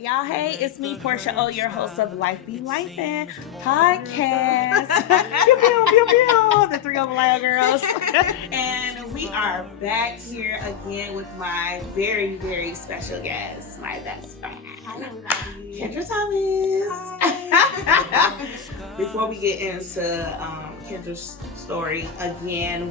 Hey y'all, hey, it's me, Portia O, your host of Lifin podcast. Pew, pew, pew, pew, the three Ohio girls. And we are back here again with my very, very special guest, my best friend. Hi, everybody. Kendra Thomas. Before we get into Kendra's story, again,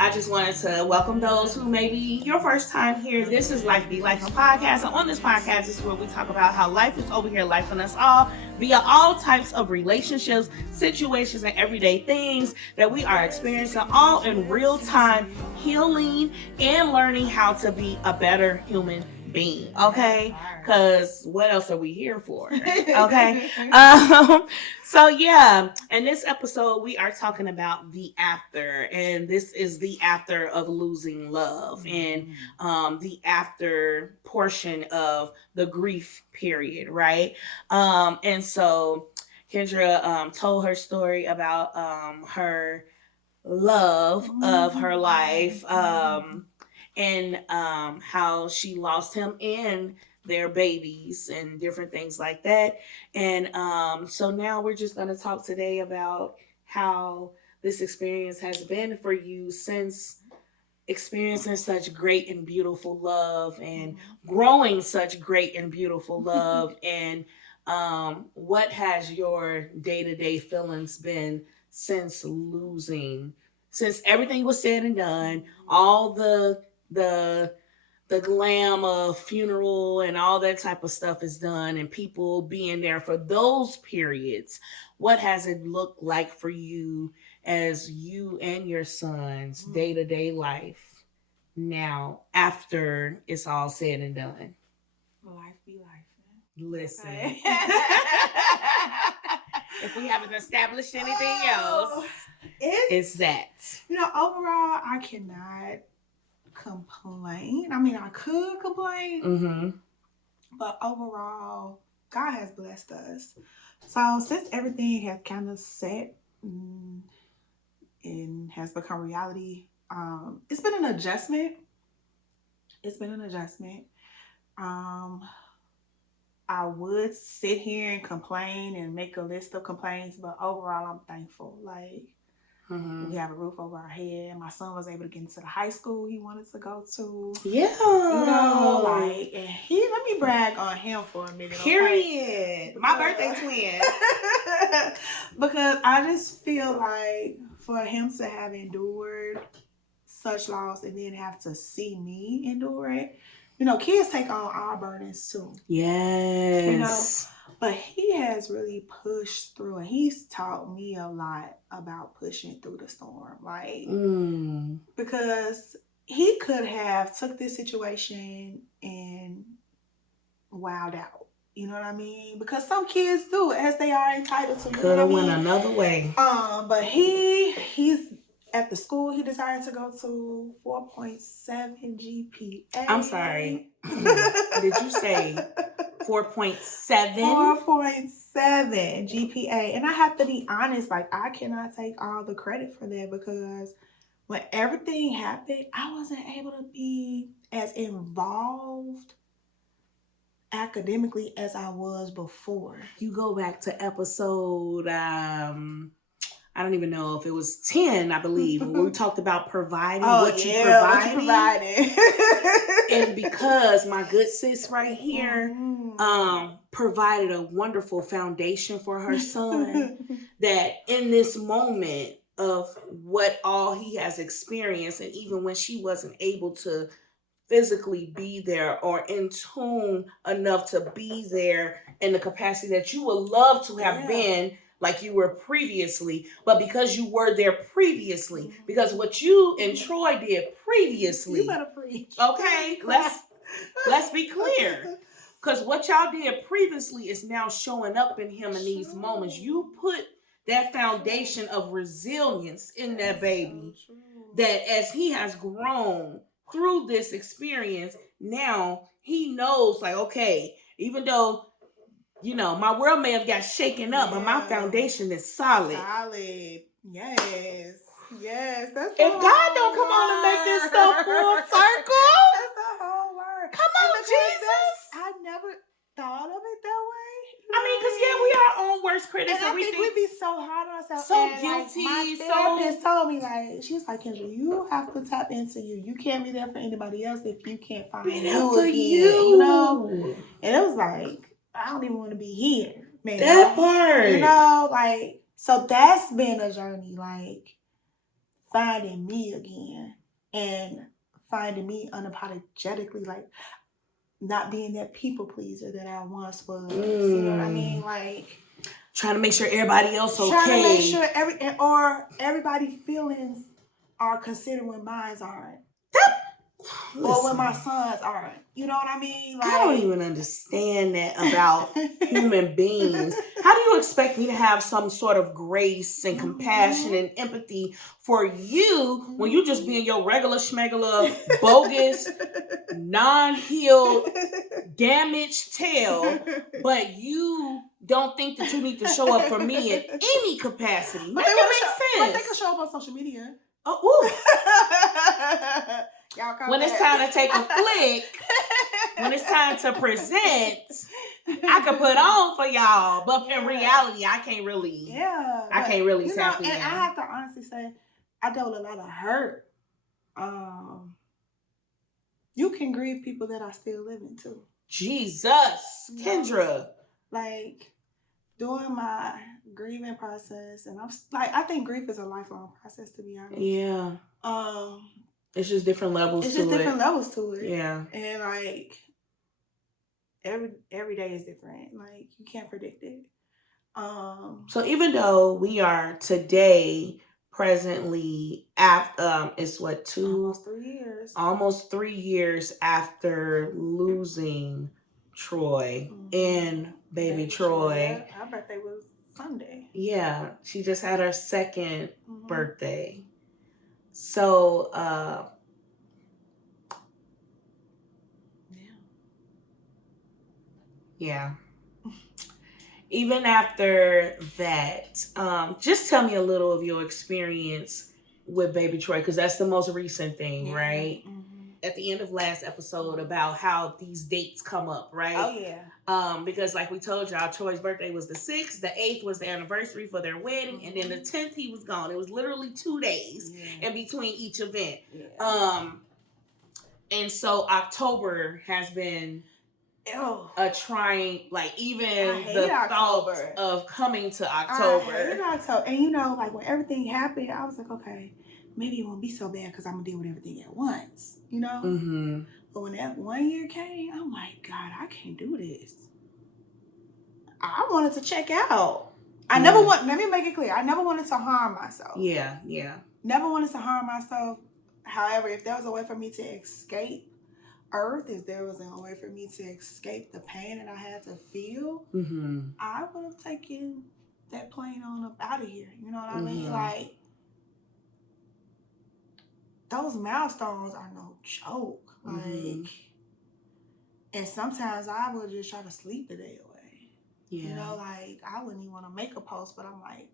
I just wanted to welcome those who may be your first time here. This is Life Be Life, a podcast. And on this podcast is where we talk about how life is over here, life on us all, via all types of relationships, situations, and everyday things that we are experiencing all in real time, healing and learning how to be a better human being, okay? Because what else are we here for? Okay. So yeah, in this episode we are talking about the after, and this is the after of losing love, and the after portion of the grief period, right? And so Kendra told her story about her love of her life, and how she lost him and their babies and different things like that. And so now we're just going to talk today about how this experience has been for you since experiencing such great and beautiful love and growing such great and beautiful love. And what has your day-to-day feelings been since everything was said and done, all the glam of funeral and all that type of stuff is done, and people being there for those periods? What has it looked like for you as you and your son's day-to-day life now after it's all said and done? Life be life. Listen. Okay. If we haven't established anything else, it's that. Overall, I cannot complain. I mean, I could complain, but overall, God has blessed us. So since everything has kind of set and has become reality, it's been an adjustment. I would sit here and complain and make a list of complaints, but overall, I'm thankful. Like, we have a roof over our head. My son was able to get into the high school he wanted to go to. Yeah. And let me brag on him for a minute. Period. Okay? My birthday twin. Because I just feel like for him to have endured such loss and then have to see me endure it, kids take on our burdens too. Yes. But he has really pushed through, and he's taught me a lot about pushing through the storm. Like, because he could have took this situation and wowed out. You know what I mean? Because some kids do, as they are entitled to. Could have went another way. But he's at the school he decided to go to, 4.7 GPA. I'm sorry. Did you say 4.7? 4.7 GPA. And I have to be honest, like, I cannot take all the credit for that, because when everything happened, I wasn't able to be as involved academically as I was before. You go back to episode, I don't even know if it was 10, I believe, when we talked about providing, what you provided. And because my good sis right here provided a wonderful foundation for her son, that in this moment of what all he has experienced, and even when she wasn't able to physically be there or in tune enough to be there in the capacity that you would love to have been, like you were previously, but because you were there previously, because what you and Troy did previously. You better preach. Okay, let's be clear. Because what y'all did previously is now showing up in him in these moments. You put that foundation of resilience in that baby, that as he has grown through this experience, now he knows, like, okay, even though my world may have got shaken up, but my foundation is solid. Solid. Yes. That's if God don't come on and make this stuff full circle. That's the whole word. Come on, Jesus. I never thought of it that way. I mean, because we are our own worst critics. And I think we be so hard on ourselves. So and guilty. Like, my therapist told me, like, she was like, Kendra, you have to tap into you. You can't be there for anybody else if you can't find you again. You know? And it was like, I don't even want to be here. Man. That part. You know, like, so that's been a journey, like, finding me again. And finding me unapologetically, like, not being that people pleaser that I once was. You know what I mean? Like, trying to make sure everybody else okay. Trying to make sure everybody's feelings are considered when mine aren't. Or when my sons aren't. You know what I mean? Like, I don't even understand that about human beings. How do you expect me to have some sort of grace and compassion and empathy for you when you just being your regular schmegular, bogus, non-healed, damaged tail, but you don't think that you need to show up for me in any capacity? Make it make sense. But they can show up on social media. Oh, ooh. When it's time to take a flick, when it's time to present, I can put on for y'all. But in reality, I can't really. Yeah. I can't really tap in. And I have to honestly say, I dealt with a lot of hurt. You can grieve people that are still living too. Jesus, Kendra. Like, during my grieving process, and I'm like, I think grief is a lifelong process, to be honest. Yeah. It's just different levels to it. It's just different levels to it. Yeah. And like, every day is different. Like, you can't predict it. So even though we are today presently after it's what almost 3 years after losing Troy and baby Troy. Her birthday was Sunday. Yeah, she just had her second birthday. So yeah. Even after that, just tell me a little of your experience with baby Troy, because that's the most recent thing, right? At the end of last episode about how these dates come up, right? Oh, yeah. Because like we told y'all, Troy's birthday was the 6th, the 8th was the anniversary for their wedding, and then the 10th he was gone. It was literally 2 days in between each event. Yeah. And so October has been a trying, like, even the thought of coming to October. I hate October. And you know, like, when everything happened, I was like, okay, maybe it won't be so bad because I'm going to deal with everything at once, you know? But when that 1 year came, I'm like, God, I can't do this. I wanted to check out. I never let me make it clear. I never wanted to harm myself. Yeah. Never wanted to harm myself. However, if there was a way for me to escape Earth, if there was a way for me to escape the pain that I had to feel, I would have taken that plane on up out of here. You know what I mean? Like, those milestones are no joke. Like, and sometimes I would just try to sleep the day away. Yeah. You know, like, I wouldn't even want to make a post, but I'm like,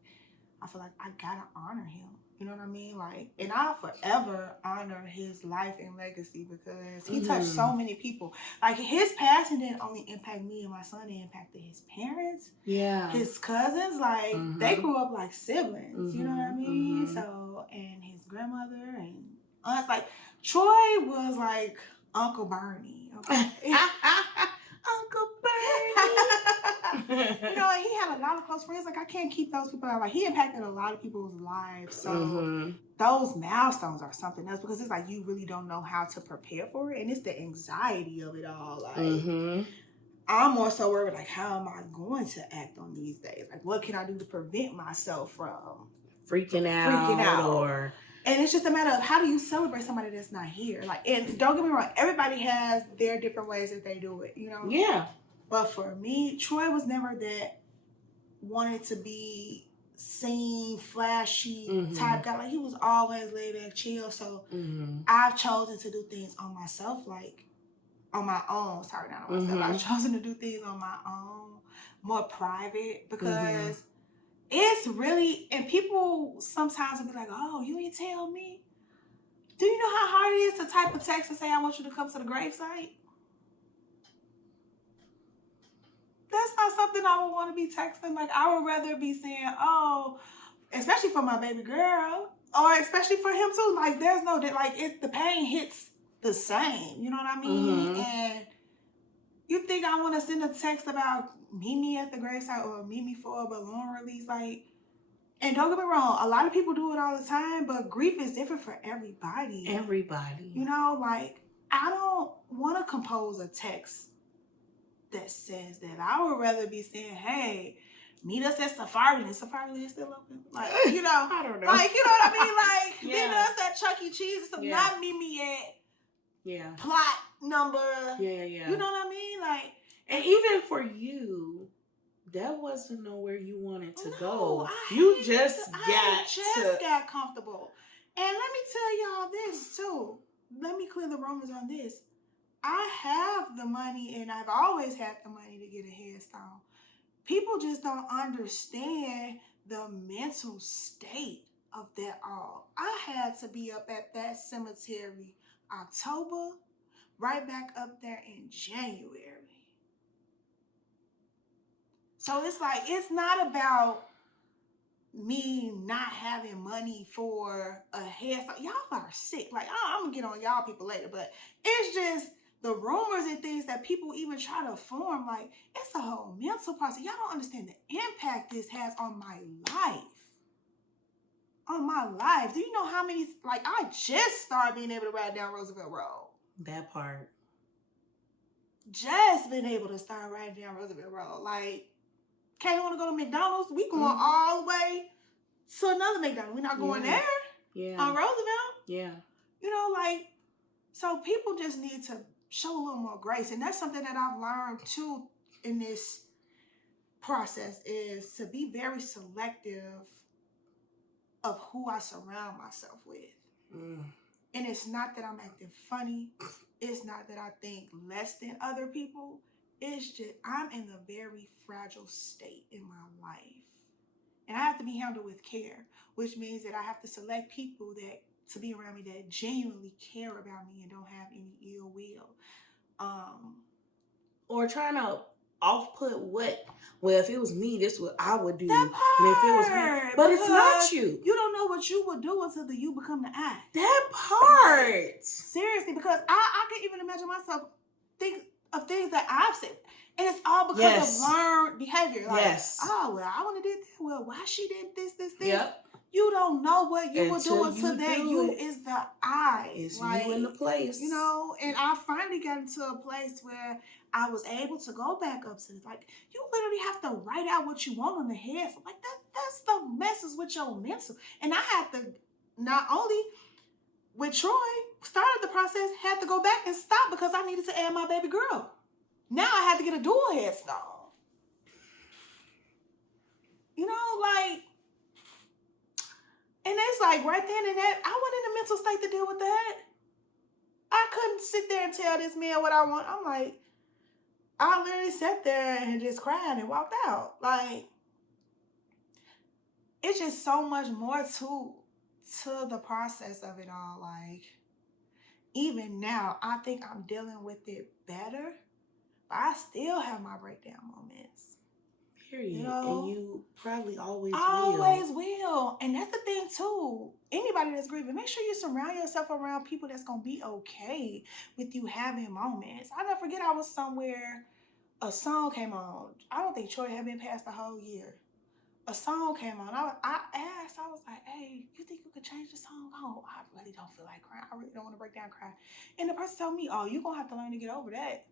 I feel like I gotta honor him. You know what I mean? Like, and I'll forever honor his life and legacy because he touched so many people. Like, his passing didn't only impact me and my son, it impacted his parents, his cousins. Like, they grew up like siblings. You know what I mean? So, and his grandmother and us. Like, Troy was like Uncle Bernie. Okay? Uncle Bernie. You know, and he had a lot of close friends. Like, I can't keep those people out. Like, he impacted a lot of people's lives. So those milestones are something else because it's like you really don't know how to prepare for it. And it's the anxiety of it all. Like, I'm more so worried, like, how am I going to act on these days? Like, what can I do to prevent myself from freaking out? And it's just a matter of how do you celebrate somebody that's not here? Like, and don't get me wrong, everybody has their different ways that they do it, you know? Yeah. But for me, Troy was never that wanted to be seen, flashy type guy. Like, he was always laid back, chill. So I've chosen to do things on myself, like on my own. Sorry, not on myself. I've chosen to do things on my own, more private, because it's really, and people sometimes will be like, oh, you ain't tell me. Do you know how hard it is to type a text and say, I want you to come to the gravesite? that's not something I would want to be texting. Like, I would rather be saying, oh, especially for my baby girl, or especially for him too. Like, there's no, like, the pain hits the same. You know what I mean? And you think I want to send a text about meet me at the gravesite or meet me for a balloon release? Like, and don't get me wrong, a lot of people do it all the time, but grief is different for everybody. Everybody. Like, I don't want to compose a text that says that. I would rather be saying, hey, meet us at Safari Land. Safari Land is still open? Like, I don't know. Like, you know what I mean? Like, meet us at Chuck E. Cheese. So not meet me at plot number. Yeah. You know what I mean? Like, and even for you, that wasn't nowhere you wanted to go. You just got comfortable. And let me tell y'all this too. Let me clear the rumors on this. I have the money, and I've always had the money to get a headstone. People just don't understand the mental state of that all. I had to be up at that cemetery October, right back up there in January. So it's like, it's not about me not having money for a headstone. Y'all are sick. Like, I'm gonna get on y'all people later, but it's just the rumors and things that people even try to form. Like, it's a whole mental process. Y'all don't understand the impact this has on my life. On my life. Do you know how many, like, I just started being able to ride down Roosevelt Road. That part. Just been able to start riding down Roosevelt Road. Like, okay, you want to go to McDonald's? We going all the way to another McDonald's. We're not going there. Yeah. On Roosevelt. Yeah. You know, like, so people just need to show a little more grace. And that's something that I've learned too in this process, is to be very selective of who I surround myself with. And it's not that I'm acting funny. It's not that I think less than other people. It's just, I'm in a very fragile state in my life. And I have to be handled with care, which means that I have to select people that to be around me that genuinely care about me and don't have any ill will. Or trying to off-put what, well, if it was me, this is what I would do. That part, and if it was me, but it's not you. You don't know what you would do until you become the I. That part. Seriously, because I can even imagine myself think of things that I've said. And it's all because of learned behavior. Like, oh, well, I want to do that. Well, why she did this. Yep. You don't know what you will do until that you is the I. It's like, you in the place. You know, and I finally got into a place where I was able to go back up to, like, you literally have to write out what you want on the head. So, like, that stuff messes with your mental. And I had to, not only with Troy, started the process, had to go back and stop because I needed to add my baby girl. Now I had to get a dual headstone. You know, like, and it's like right then and that, I wasn't in the mental state to deal with that. I couldn't sit there and tell this man what I want. I'm like, I literally sat there and just cried and walked out. Like, it's just so much more to the process of it all. Like, even now, I think I'm dealing with it better. But I still have my breakdown moments. Period. You know? And you probably always will. And that's the thing too. Anybody that's grieving, make sure you surround yourself around people that's going to be okay with you having moments. I never forget, I was somewhere, a song came on. I don't think Troy had been past the whole year. A song came on. I asked, I was like, hey, you think you could change the song? Oh, I really don't feel like crying. I really don't want to break down and cry. And the person told me, oh, you're going to have to learn to get over that.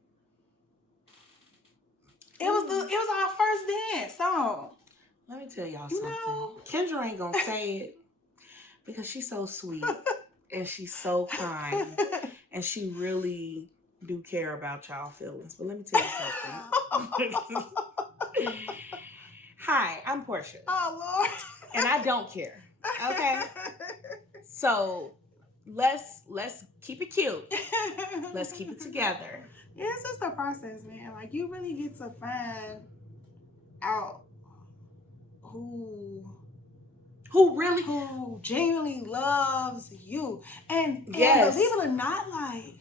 It was our first dance song. Let me tell y'all something. Kendra ain't gonna say it because she's so sweet and she's so kind and she really do care about y'all feelings. But let me tell you something. Hi, I'm Portia. Oh Lord. And I don't care. Okay. So let's keep it cute. Let's keep it together. Yeah, it's just a process, man. Like, you really get to find out who genuinely loves you. And believe it or not, like,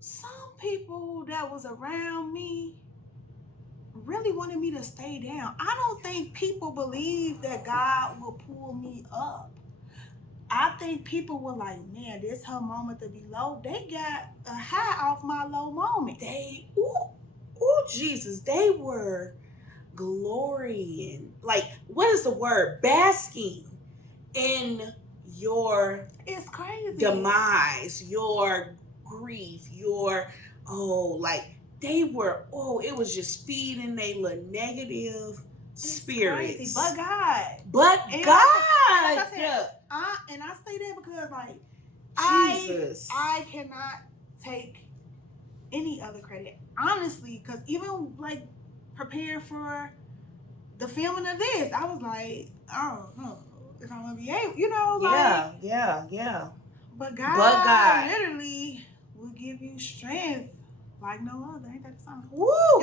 some people that was around me really wanted me to stay down. I don't think people believe that God will pull me up. I think people were like, man, this her moment to be low. They got a high off my low moment. Jesus, they were glorying. Like, what is the word? Basking in your it's crazy demise, your grief, your they were it was just feeding they little negative spirits. Crazy. But God. And I say that because like Jesus. I cannot take any other credit. Honestly, because even like preparing for the filming of this, I was like, I don't know if I'm gonna be able, Yeah. But God literally will give you strength like no other. Ain't that the song? Woo!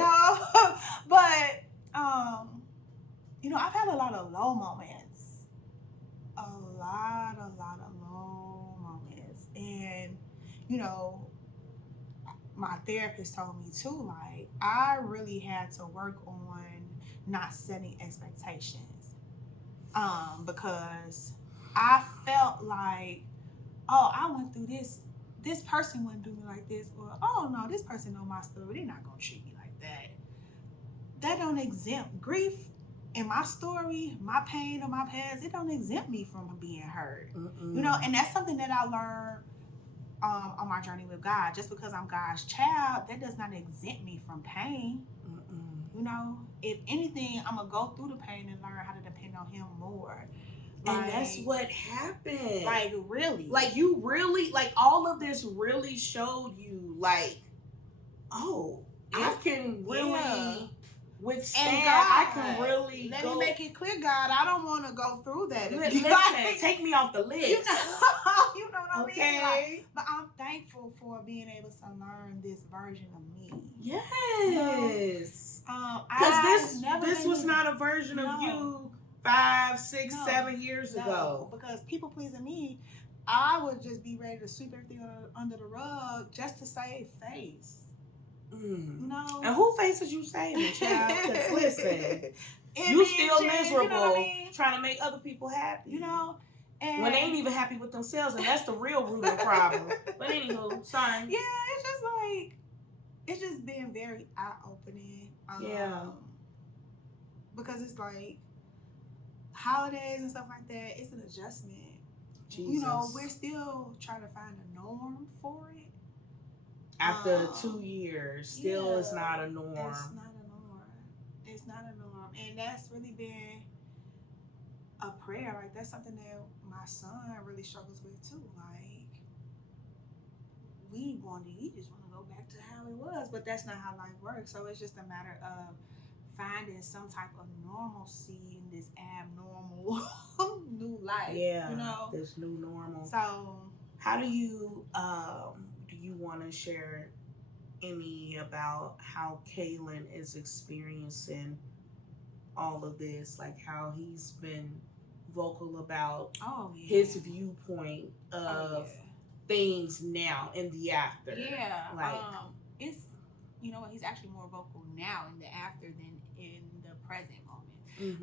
But I've had a lot of low moments. A lot of low moments. And, my therapist told me too, like, I really had to work on not setting expectations. Because I felt like, oh, I went through this. This person wouldn't do me like this. Or, oh, no, this person know my story. They're not going to treat me like that. That don't exempt grief in my story, my pain or my past. It don't exempt me from being hurt. And that's something that I learned on my journey with God. Just because I'm God's child, that does not exempt me from pain. If anything, I'm going to go through the pain and learn how to depend on Him more. And that's what happened. Like, really. Like, you really, like, all of this really showed you, like, I can really withstand. And God, I can really let me make it clear, God, I don't want to go through that. Listen, take me off the list. You know what I mean? Like, but I'm thankful for being able to learn this version of me. Yes. Because this was not a version of you 5, 6, 7 years ago. Because people pleasing me, I would just be ready to sweep everything under the rug just to save face. And who faces you saving, child? Because listen, you still miserable trying to make other people happy. And when they ain't even happy with themselves, and that's the real root of the problem. But anywho, sorry. Yeah, it's just like, it's just been very eye-opening. Because it's like, holidays and stuff like that, it's an adjustment. Jesus. We're still trying to find a norm for it. After 2 years, still it's not a norm. It's not a norm. And that's really been a prayer. Like, that's something that my son really struggles with too. Like, he just want to go back to how it was, but that's not how life works. So it's just a matter of finding some type of normalcy in this abnormal new life. This new normal. So how do you want to share any about how Kalen is experiencing all of this, like how he's been vocal about his viewpoint of things now in the after? It's he's actually more vocal now in the after than in the present moment.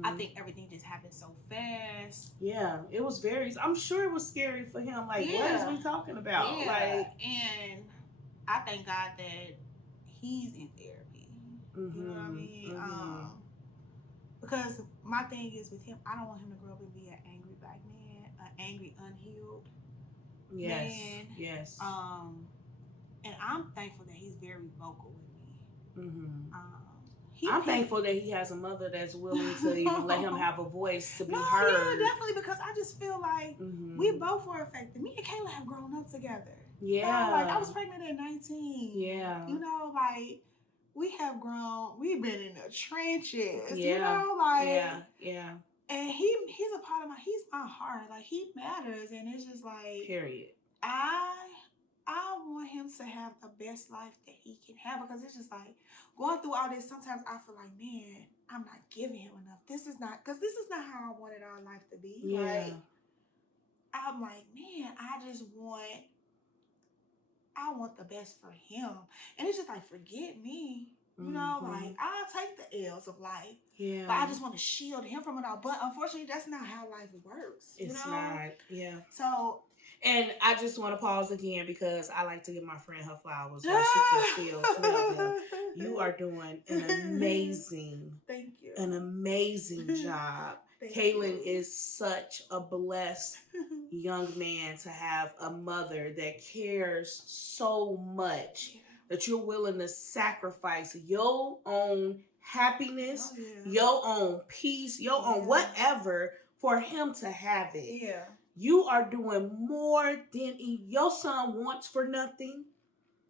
I think everything just happened so fast. It was I'm sure it was scary for him. Like, what is we talking about? And I thank God that he's in therapy. You know what I mean? Because my thing is with him, I don't want him to grow up and be an angry black man, an angry, unhealed man. Yes. And I'm thankful that he's very vocal with me. I'm thankful that he has a mother that's willing to even let him have a voice to be heard. Yeah, definitely, because I just feel like we both were affected. Me and Kayla have grown up together. I was pregnant at 19. We have grown. We've been in the trenches. And he's a part of he's my heart. Like, he matters, and it's just like, period. I want him to have the best life that he can have, because it's just like going through all this. Sometimes I feel like, man, I'm not giving him enough. This is not how I wanted our life to be. I'm like, man, I want the best for him. And it's just like, forget me. You know, like, I'll take the L's of life. Yeah. But I just want to shield him from it all. But unfortunately, that's not how life works. It's not. Yeah. So. And I just want to pause again because I like to give my friend her flowers while she can still smell them. You are doing an amazing, thank you, an amazing job. Kaylin is such a blessed young man to have a mother that cares so much that you're willing to sacrifice your own happiness, your own peace, your own whatever for him to have it. Yeah. You are doing more than your son wants for nothing.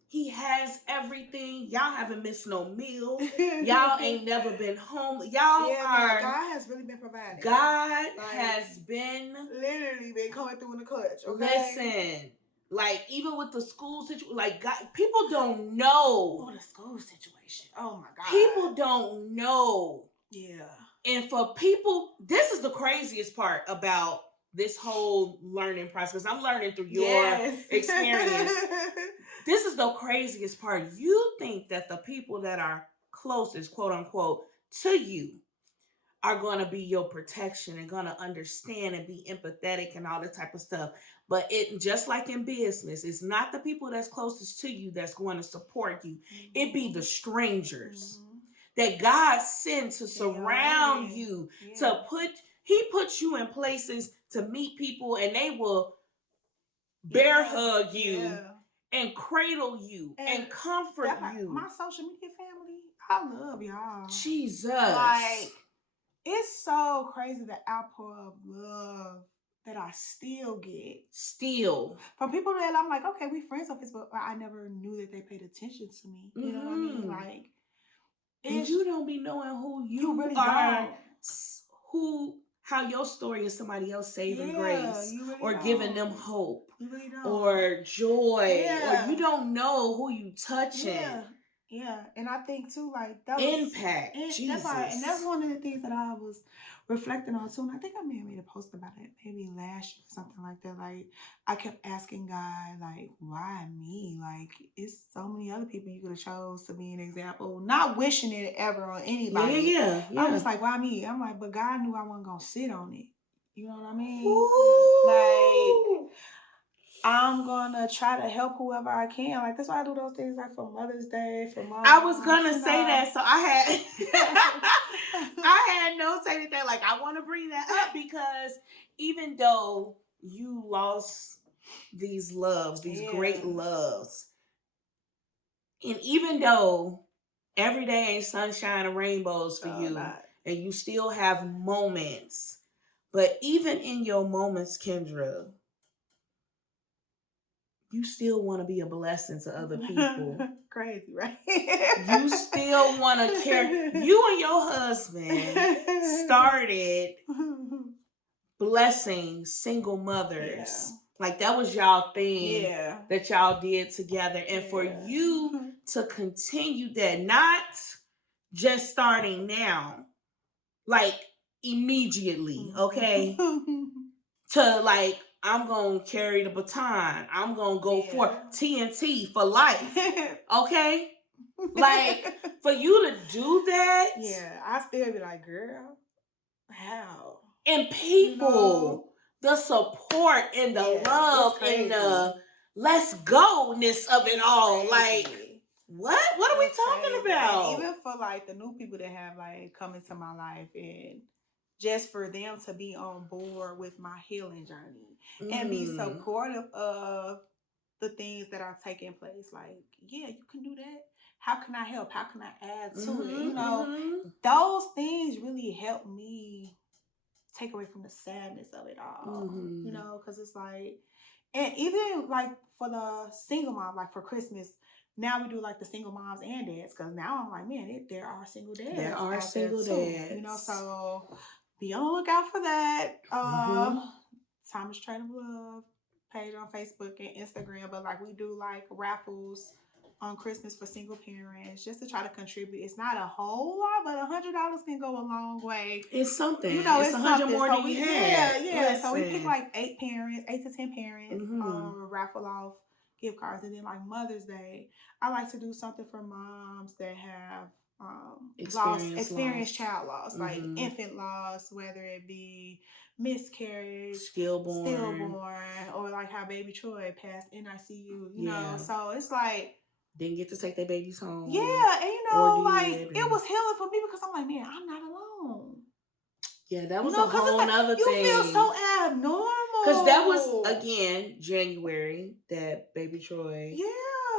He has everything. Y'all haven't missed no meals. Y'all ain't never been home. Y'all are. God has really been providing. God has been literally been coming through in the clutch. Okay? Listen, like even with the school situation, like God, people don't know. Oh, the school situation. Oh my God. People don't know. Yeah. And for people, this is the craziest part about this whole learning process. I'm learning through your experience. This is the craziest part. You think that the people that are closest, quote unquote, to you are going to be your protection and going to understand and be empathetic and all that type of stuff. But it, just like in business, it's not the people that's closest to you that's going to support you. It be the strangers that God sent to surround you, to He puts you in places to meet people, and they will bear hug you and cradle you and comfort you. My social media family, I love y'all. Jesus. Like, it's so crazy the outpour of love that I still get. From people that I'm like, okay, we friends on Facebook, but I never knew that they paid attention to me. You know what I mean? Like, and you don't be knowing who you really are, how your story is somebody else saving grace, really or giving them hope, or joy, or you don't know who you touching. Yeah, and I think too, like, that impact. Jesus. That's one of the things that I was reflecting on too. And I think I may have made a post about it maybe last year or something like that. Like, I kept asking God, like, why me? Like, it's so many other people you could have chose to be an example. Not wishing it ever on anybody. Yeah. I'm just like, why me? I'm like, but God knew I wasn't gonna sit on it. You know what I mean? Ooh. Like, I'm gonna try to help whoever I can. Like, that's why I do those things, like for Mother's Day, for Mom. I was gonna say that, so I had notated that. Like, I want to bring that up because even though you lost these loves, these great loves, and even though every day ain't sunshine and rainbows for you, and you still have moments, but even in your moments, Kendra, you still want to be a blessing to other people. Crazy, right? You still want to care. You and your husband started blessing single mothers. Yeah. Like, that was y'all thing that y'all did together. And for you to continue that, not just starting now, like immediately, okay? To like, I'm going to carry the baton. I'm going to go for TNT for life. Okay? Like, for you to do that. Yeah, I still be like, girl, how? And people, the support and the love and the let's go-ness of it all. Like, what? What are we talking about? And even for like the new people that have like come into my life, and just for them to be on board with my healing journey and be supportive of the things that are taking place. Like, yeah, you can do that. How can I help? How can I add to it? You know, those things really help me take away from the sadness of it all. You know, because it's like, and even like for the single mom, like for Christmas, now we do like the single moms and dads, because now I'm like, man, there are single dads. There are single dads. You know, so be on the lookout for that. Thomas Train of Love page on Facebook and Instagram. But like, we do like raffles on Christmas for single parents just to try to contribute. It's not a whole lot, but $100 can go a long way. It's something. You know, it's 100 more than you had. Yeah. So we pick like 8 to 10 parents, raffle off gift cards. And then like Mother's Day, I like to do something for moms that have experience child loss, like infant loss, whether it be miscarriage, stillborn, or like how baby Troy passed NICU, you know. So it's like didn't get to take their babies home. Yeah, and you know, like it was healing for me because I'm like, man, I'm not alone. Yeah, that was a whole nother thing. You feel so abnormal. Because that was, again, January that baby Troy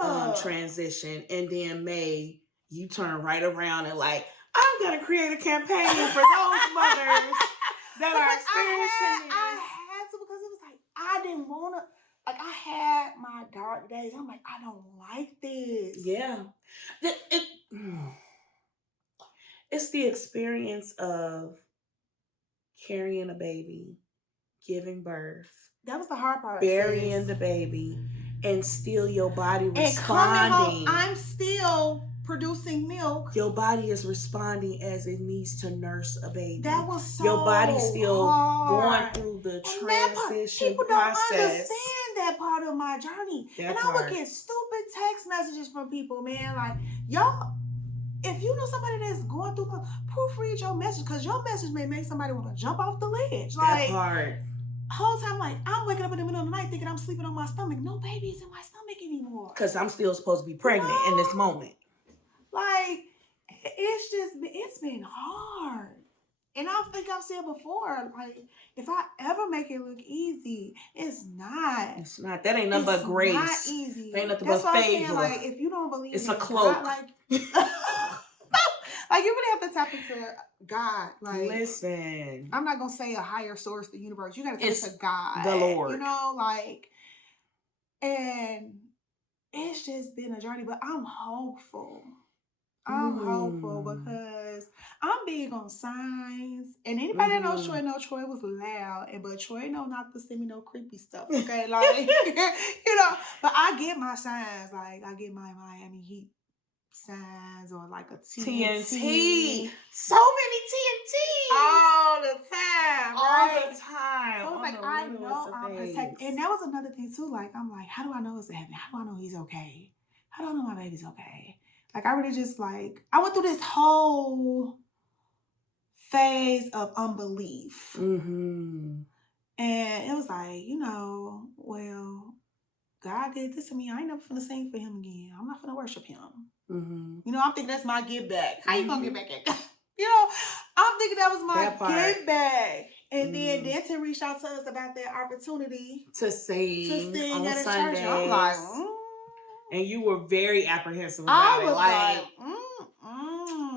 transitioned. And then May, you turn right around and like, I'm going to create a campaign for those mothers that are experiencing this. I had to because it was like, I didn't want to. Like, I had my dark days. I'm like, I don't like this. Yeah. It's the experience of carrying a baby, giving birth. That was the hard part. Burying the baby, and still your body responding. And coming home, I'm still producing milk. Your body is responding as it needs to nurse a baby. That was so your body's still hard. going through the and transition people process. People don't understand that part of my journey. I would get stupid text messages from people, man. Like, y'all, if you know somebody that's going through, proofread your message, because your message may make somebody want to jump off the ledge. That part. Whole time, like, I'm waking up in the middle of the night thinking I'm sleeping on my stomach. No baby's in my stomach anymore. Because I'm still supposed to be pregnant in this moment. Like, it's been hard. And I think I've said before, like, if I ever make it look easy, it's not. It's not. That ain't nothing but grace. It's not easy. Ain't nothing but favor. Saying, like, if you don't believe it's a cloak. God, like, like, you really have to tap into God. Like, listen, I'm not gonna say a higher source, the universe. You gotta tap into God, the Lord. You know, like, and it's just been a journey. But I'm hopeful. I'm hopeful because I'm big on signs. And anybody that knows Troy was loud. But Troy know not to send me no creepy stuff. Okay, like, you know. But I get my signs. Like, I get my Miami Heat signs or like a TNT. So many TNTs. All the time. All the time. So it's like, I know I'm protected. And that was another thing too. Like, I'm like, how do I know it's heaven? How do I know he's okay? How do I know my baby's okay? Like, I really just, like, I went through this whole phase of unbelief. And it was like, you know, well, God did this to me. I ain't never finna sing for him again. I'm not finna worship him. You know, I'm thinking that's my give back. How you gonna get back at God? You know, I'm thinking that was my give back. And then Denton reached out to us about that opportunity to sing on at a Sundays. church. I'm like, And you were very apprehensive about it. I was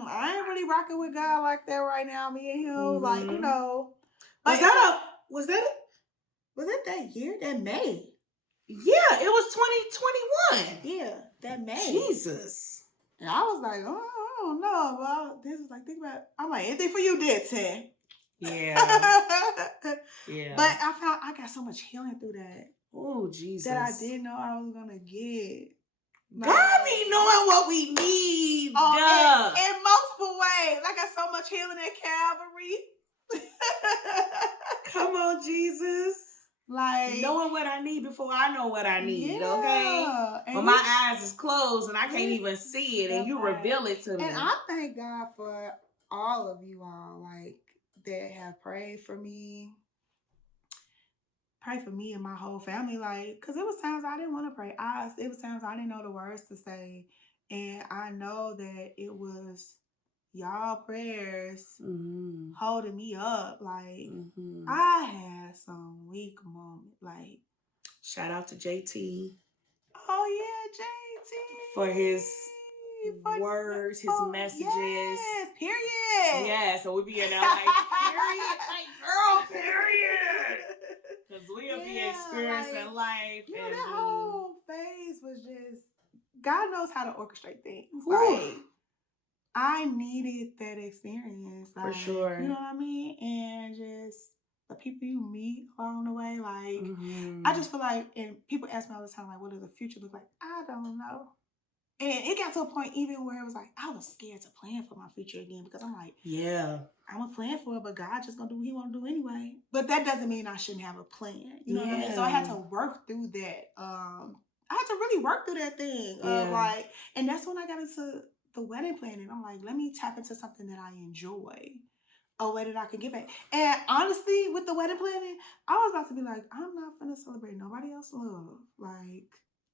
I ain't really rocking with God like that right now. Me and him, like, you know. Was that year? That May? Yeah, it was 2021. Yeah, that May. Jesus. And I was like, oh, I don't know. Well, this is like, think about it. I'm like, anything for you, Denton. Yeah. Yeah. But I found I got so much healing through that. Oh, Jesus. That I didn't know I was going to get. God be knowing what we need. In multiple ways. I got so much healing at Calvary. Come on, Jesus. Like, knowing what I need before I know what I need, okay? But my eyes is closed and I can't even see it, and you reveal it to me. And I thank God for all of you all, like, that have prayed for me. Pray for me and my whole family, like, because it was times I didn't want to pray. It was times I didn't know the words to say. And I know that it was y'all prayers holding me up. Like, I had some weak moments. Like, shout out to JT. Oh, yeah, JT. For his words, his messages. Yes, period. Yeah, so we be in there like, period. Like, girl, period. Because we'll be experiencing life. You know, that whole phase was just, God knows how to orchestrate things. Like, I needed that experience. Like, for sure. You know what I mean? And just the people you meet along the way. Like, I just feel like, and people ask me all the time, like, what does the future look like? I don't know. And it got to a point even where it was like, I was scared to plan for my future again because I'm like, I'm going to plan for it, but God just going to do what he want to do anyway. But that doesn't mean I shouldn't have a plan. You know what I mean? So I had to work through that. I had to really work through that thing of like, and that's when I got into the wedding planning. I'm like, let me tap into something that I enjoy. A way that I can get back. And honestly, with the wedding planning, I was about to be like, I'm not finna celebrate nobody else's love. Like,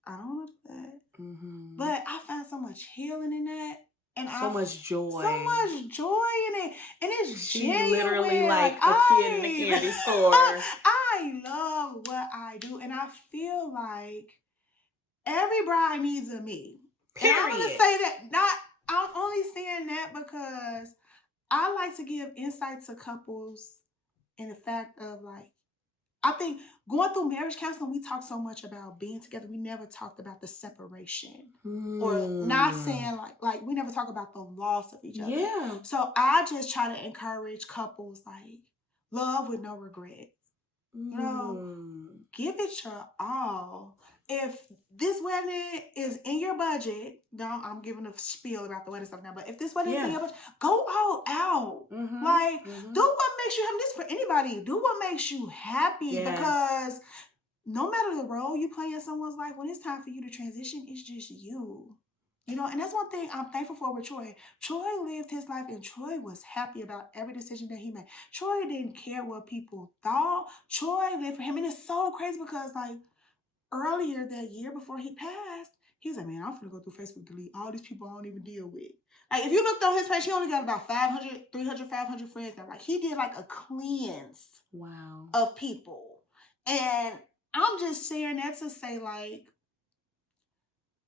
I don't want to do that. Mm-hmm. But I found so much healing in that. And so much joy. So much joy in it. And it's she genuine. Literally like a kid in a candy store. I love what I do. And I feel like every bride needs a me. Period. And I'm going to say that, I'm only saying that because I like to give insight to couples in the fact of like, I think going through marriage counseling, we talk so much about being together. We never talked about the separation or not saying like we never talk about the loss of each other. Yeah. So I just try to encourage couples like love with no regrets. You know, give it your all. If this wedding is in your budget, I'm giving a spiel about the wedding stuff now, but if this wedding is in your budget, go all out. Mm-hmm. Like, do what makes you happy. This for anybody. Do what makes you happy because no matter the role you play in someone's life, when it's time for you to transition, it's just you. You know, and that's one thing I'm thankful for with Troy. Troy lived his life and Troy was happy about every decision that he made. Troy didn't care what people thought. Troy lived for him. And it's so crazy because like earlier that year before he passed, he was like, man, I'm finna go through Facebook, delete all these people I don't even deal with. Like if you looked on his page, he only got about 500 friends now. Like he did like a cleanse of people. And I'm just sharing that to say like,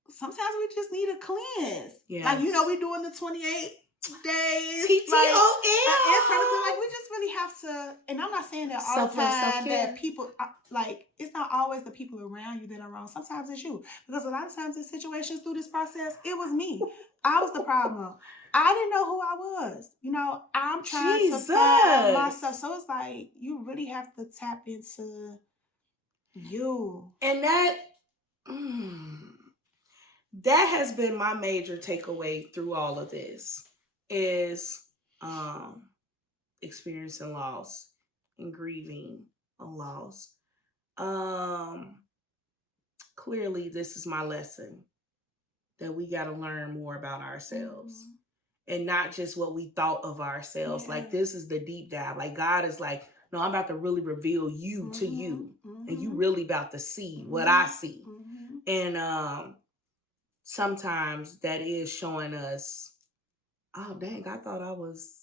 sometimes we just need a cleanse. Yes. Like, you know, we doing the 28 days. TTOL. Like, we just really have to, and I'm not saying that all the time that people, like, it's not always the people around you that are wrong. Sometimes it's you. Because a lot of times in situations through this process, it was me. I was the problem. I didn't know who I was. You know, I'm trying to find myself. So it's like, you really have to tap into you. And that... that has been my major takeaway through all of this is experiencing loss and grieving a loss. Clearly, this is my lesson that we got to learn more about ourselves and not just what we thought of ourselves. Like this is the deep dive. Like God is like, no, I'm about to really reveal you to you and you really about to see what I see. And sometimes that is showing us, oh, dang, I thought I was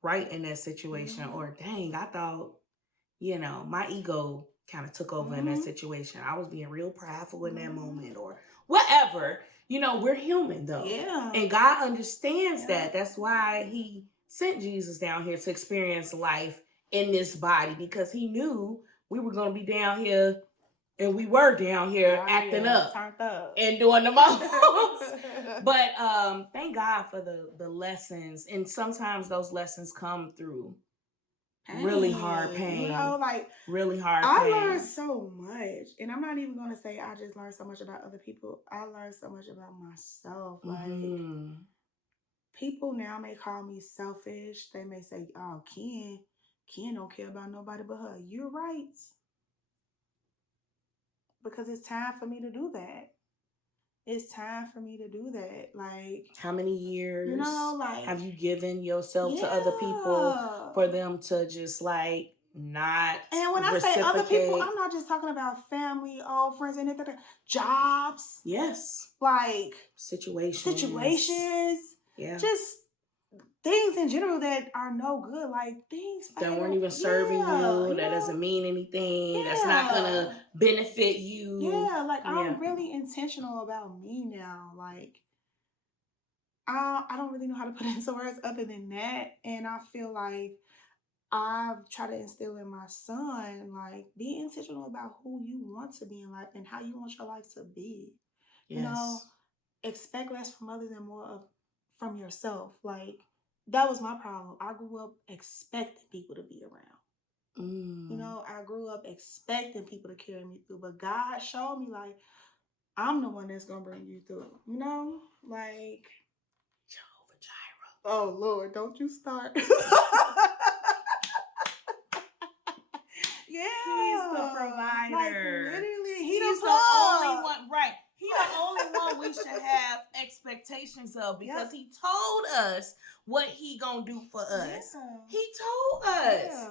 right in that situation. Or, dang, I thought, you know, my ego kind of took over in that situation. I was being real prideful in that moment or whatever. You know, we're human, though. Yeah. And God understands that. That's why he sent Jesus down here to experience life in this body because he knew we were going to be down here. And we were down here acting up and doing the most. But thank God for the lessons. And sometimes those lessons come through really hard pain. You know, like really hard pain. I learned so much. And I'm not even going to say I just learned so much about other people. I learned so much about myself. Like people now may call me selfish. They may say, oh, Ken don't care about nobody but her. You're right. Because it's time for me to do that. It's time for me to do that. Like, how many years, you know, like, have you given yourself to other people for them to just like not? And when I say other people, I'm not just talking about family, old friends, and jobs. Yes. Like situations. Yeah. Just things in general that are no good, like things that weren't even serving you, that doesn't mean anything, that's not gonna benefit you. Yeah, like I'm really intentional about me now. Like I don't really know how to put it into words other than that. And I feel like I've tried to instill in my son, like, be intentional about who you want to be in life and how you want your life to be. Yes. You know, expect less from others and more from yourself. Like, that was my problem. I grew up expecting people to be around. You know, I grew up expecting people to carry me through. But God showed me, like, I'm the one that's going to bring you through. You know? Like, Jehovah Jireh. Oh, Lord, don't you start. Yeah. He's the provider. Like, literally, he's the only one. Right. He's the only one we should have expectations expectations of, because he told us what he gonna do for us. He told us.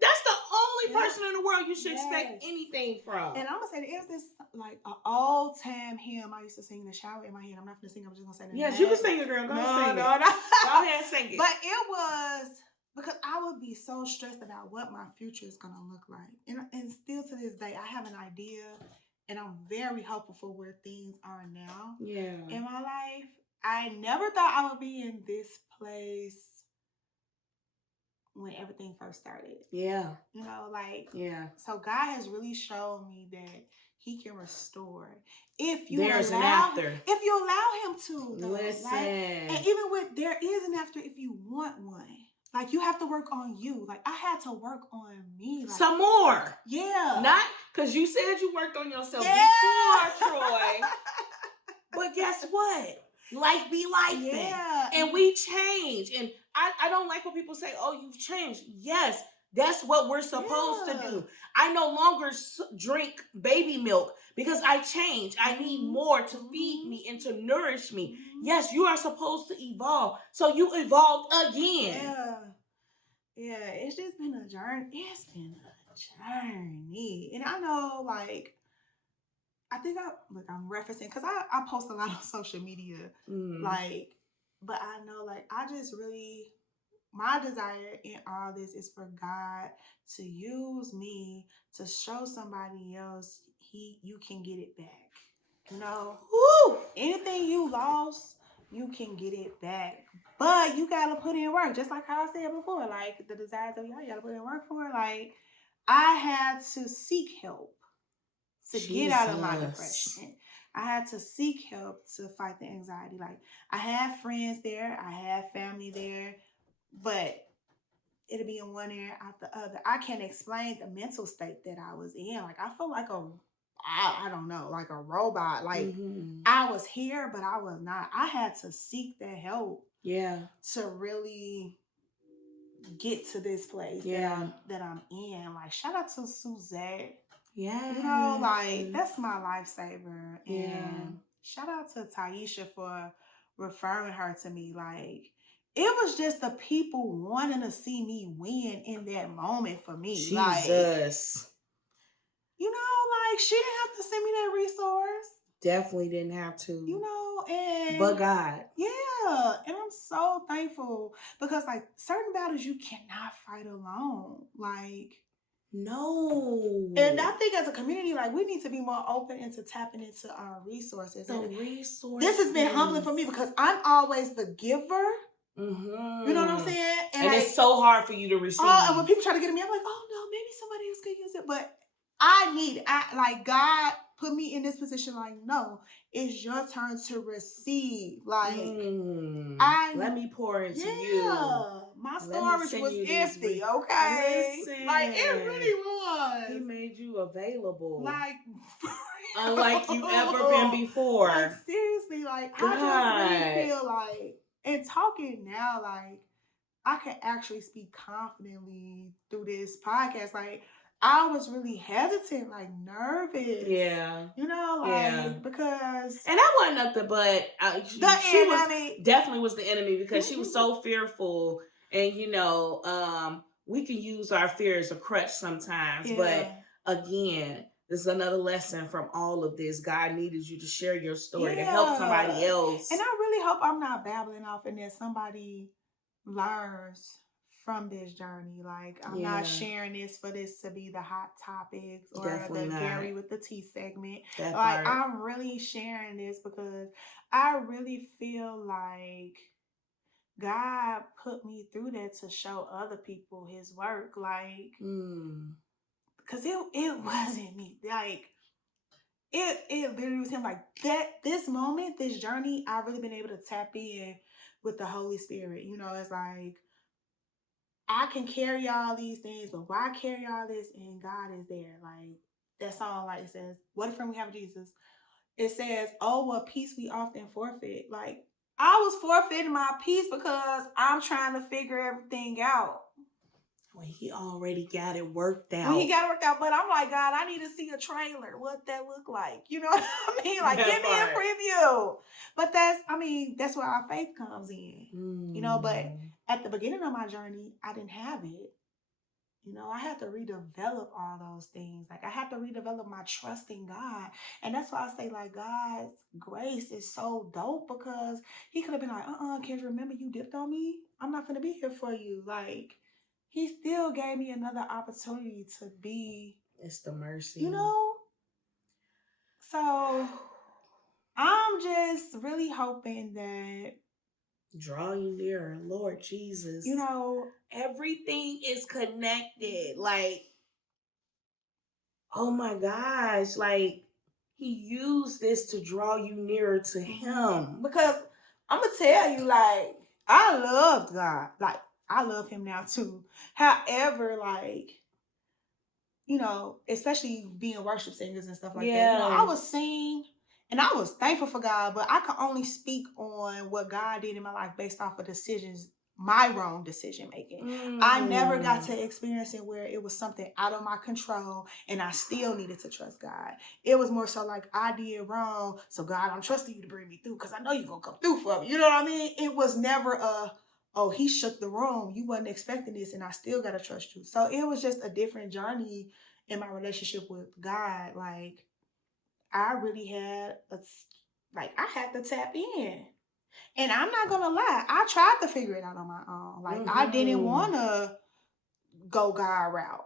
That's the only person in the world you should expect anything from. And I'm gonna say there's this like an old time hymn I used to sing in the shower in my head. I'm not gonna sing. I'm just gonna say that. Yes, you can sing it, girl. Go ahead, sing it. Go ahead, sing it. But it was because I would be so stressed about what my future is gonna look like, and still to this day, I have an idea, and I'm very hopeful for where things are now. In my life, I never thought I would be in this place when everything first started. So God has really shown me that he can restore if you allow him to. Listen. And even with there is an after if you want one. Like you have to work on you. Like I had to work on me. Like, some more. Not because you said you worked on yourself before, Troy. But guess what? Life be life. And we change. And I don't like when people say, oh, you've changed. Yes, that's what we're supposed to do. I no longer drink baby milk because I changed. I need more to feed me and to nourish me. Yes, you are supposed to evolve. So you evolved again. It's just been a journey. It's been a journey. And I know, like, I think I'm referencing because I post a lot on social media, but I know, like, I just really, my desire in all this is for God to use me to show somebody else you can get it back. Anything you lost, you can get it back, but you gotta put in work. Just like how I said before, like the desires of y'all, you gotta put in work for it. Like I had to seek help to get out of my depression. I had to seek help to fight the anxiety. Like I had friends there, I had family there, but it'll be in one ear out the other. I can't explain the mental state that I was in. Like I felt like I don't know, like a robot. Like I was here, but I was not. I had to seek that help. To really get to this place that I'm in. Like shout out to Suzette. Like that's my lifesaver. And shout out to Taisha for referring her to me. Like it was just the people wanting to see me win in that moment for me. Jesus. Like, like she didn't have to send me that resource. Definitely didn't have to. But God. And I'm so thankful because like certain battles you cannot fight alone. Like, no. And I think as a community, like we need to be more open into tapping into our resources. This has been humbling for me because I'm always the giver. You know what I'm saying? And it's so hard for you to receive. And when people try to get at me, I'm like, oh no, maybe somebody else could use it. But like God put me in this position. Like, no, it's your turn to receive. Like, let me pour into you. My storage was empty. Okay, Listen, like it really was. He made you available, like unlike you ever been before. Like seriously, like God. I just really feel like, and talking now, like I can actually speak confidently through this podcast. Like I was really hesitant, like nervous. Because and that wasn't nothing but she definitely was the enemy because she was so fearful, and we can use our fear as a crutch sometimes. But again, this is another lesson from all of this. God needed you to share your story to help somebody else. And I really hope I'm not babbling off and that somebody learns from this journey. Like I'm not sharing this for this to be the hot topics or the Gary with the tea segment. I'm really sharing this because I really feel like God put me through that to show other people his work. Like, because it wasn't me. Like, it literally was him. Like, this moment, this journey, I've really been able to tap in with the Holy Spirit. It's like, I can carry all these things, but why carry all this? And God is there. Like, that song, like, it says, what a friend we have, Jesus. It says, oh, what peace we often forfeit. Like, I was forfeiting my peace because I'm trying to figure everything out. When he already got it worked out. When he got it worked out, but I'm like, God, I need to see a trailer. What that look like? You know what I mean? Like, give me a preview. But that's where our faith comes in. You know, but at the beginning of my journey, I didn't have it. You know, I had to redevelop all those things. Like, I had to redevelop my trust in God. And that's why I say, like, God's grace is so dope, because he could have been like, Kendra, remember you dipped on me? I'm not going to be here for you. Like, he still gave me another opportunity to be. It's the mercy. You know? So, I'm just really hoping that. Draw you nearer, Lord Jesus. You know, everything is connected. Like, oh my gosh. Like, he used this to draw you nearer to him. Because I'm going to tell you, like, I loved God. Like, I love him now too. However, like, you know, especially being worship singers and stuff like that. You know, I was sing and I was thankful for God, but I could only speak on what God did in my life based off of decisions, my wrong decision making. I never got to experience it where it was something out of my control and I still needed to trust God. It was more so like, I did wrong, so God, I'm trusting you to bring me through because I know you're going to come through for me. You know what I mean? It was never oh, he shook the room. You wasn't expecting this and I still got to trust you. So it was just a different journey in my relationship with God. Like, I really had I had to tap in. And I'm not going to lie. I tried to figure it out on my own. Like, I didn't want to go God route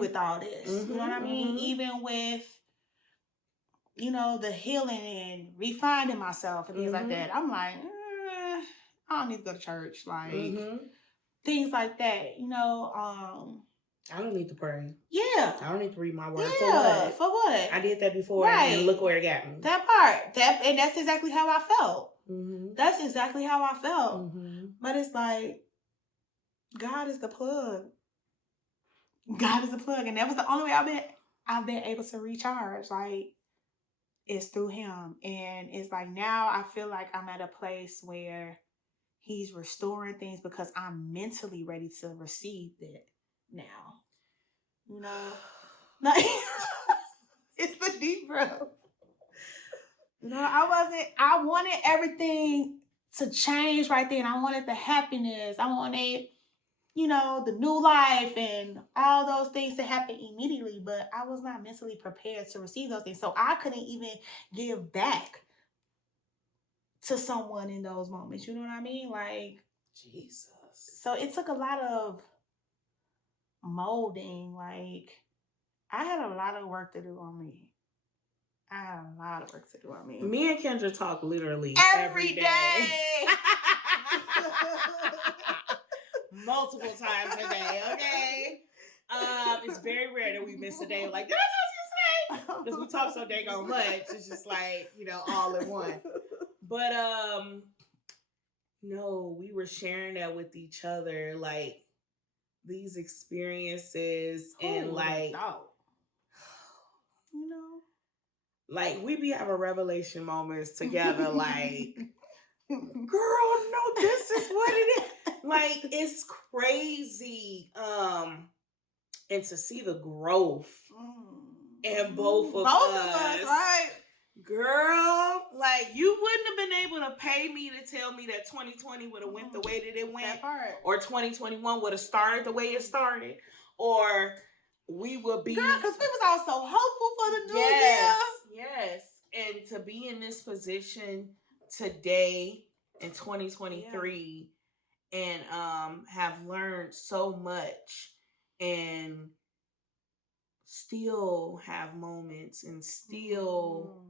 with all this. You know what I mean? Even with, you know, the healing and refining myself and things like that. I'm like, I don't need to go to church. Like, things like that. You know, I don't need to pray. Yeah. I don't need to read my word. Yeah. For what? I did that before and look where it got me. That part. And that's exactly how I felt. That's exactly how I felt. But it's like, God is the plug. God is the plug. And that was the only way I've been able to recharge. Like, it's through him. And it's like, now I feel like I'm at a place where he's restoring things because I'm mentally ready to receive that now. You know? Like, it's the deep breath. No, I wanted everything to change right then. I wanted the happiness. I wanted, you know, the new life and all those things to happen immediately. But I was not mentally prepared to receive those things. So I couldn't even give back to someone in those moments. You know what I mean? Like, Jesus. So it took a lot of molding. Like, I had a lot of work to do on me. Me and Kendra talk literally every day. Multiple times a day, okay? It's very rare that we miss a day. Like, did I talk to you today? Because we talk so dang much. It's just like, you know, all in one. But, no, we were sharing that with each other. Like, these experiences and like, you know, like we be having revelation moments together. Like, girl, no, this is what it is. Like, it's crazy. And to see the growth in both of us, right? Girl, like, you wouldn't have been able to pay me to tell me that 2020 would have went the way that it went, or 2021 would have started the way it started, or we would be. Girl, because we was all so hopeful for the new year. Yes, and to be in this position today in 2023 and have learned so much and still have moments and still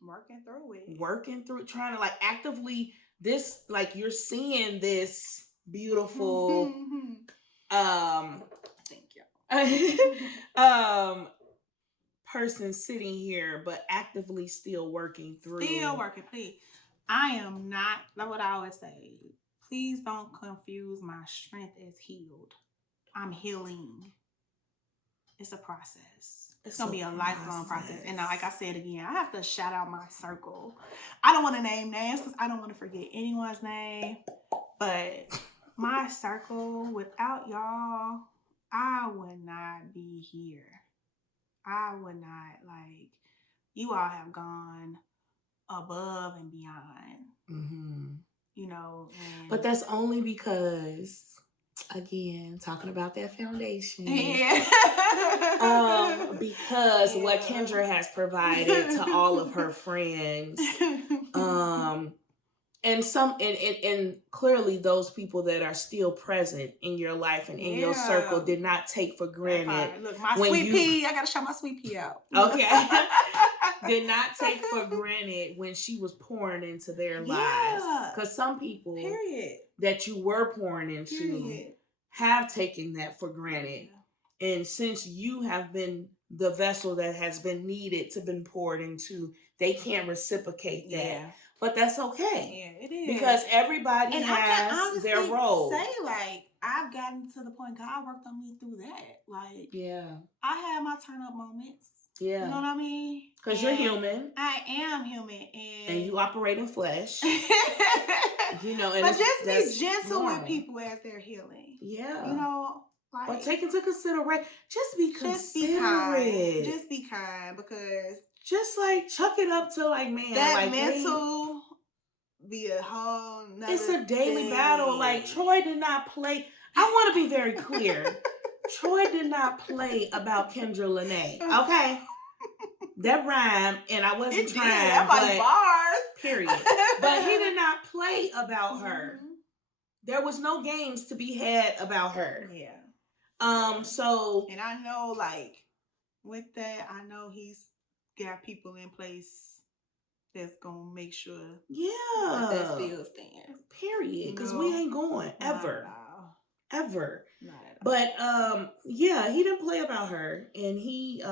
working through trying to like actively this, like, you're seeing this beautiful thank you person sitting here but actively still working through. Please, I am not, like what I always say, please don't confuse my strength as healed. I'm healing. It's a process. It's going to be a lifelong process. And like I said again, I have to shout out my circle. I don't want to name names because I don't want to forget anyone's name. But my circle, without y'all, I would not be here. I would not, like, you all have gone above and beyond. Mm-hmm. You know, but that's only because, again, talking about that foundation. Yeah. Because what Kendra has provided to all of her friends. And clearly those people that are still present in your life and in your circle did not take for granted. Look, my sweet pea, I gotta show my sweet pea out. Okay. Did not take for granted when she was pouring into their lives. Because some people that you were pouring into have taken that for granted. Yeah. And since you have been the vessel that has been needed to been poured into, they can't reciprocate that. Yeah. But that's okay. Yeah, it is. Because everybody has their role. Say, like, I've gotten to the point God worked on me through that. Like, I had my turn up moments. Yeah. You know what I mean? Because you're human. I am human. And you operate in flesh. You know, and but just be gentle with people as they're healing. Yeah. You know, like. But take into consideration. Just be considerate. Just be kind. Because. Just like chuck it up to like, man. That like mental be a whole nother It's a daily battle. Like, Troy did not play. I want to be very clear. Troy did not play about Kendra Lene. Okay? That rhymed, and I wasn't trying. That was bars. Period. But he did not play about her. There was no games to be had about her. Yeah. So. And I know, like, with that, I know he's got people in place that's gonna make sure that still stands. Period. Because we ain't going ever. Ever. But yeah, he didn't play about her, and he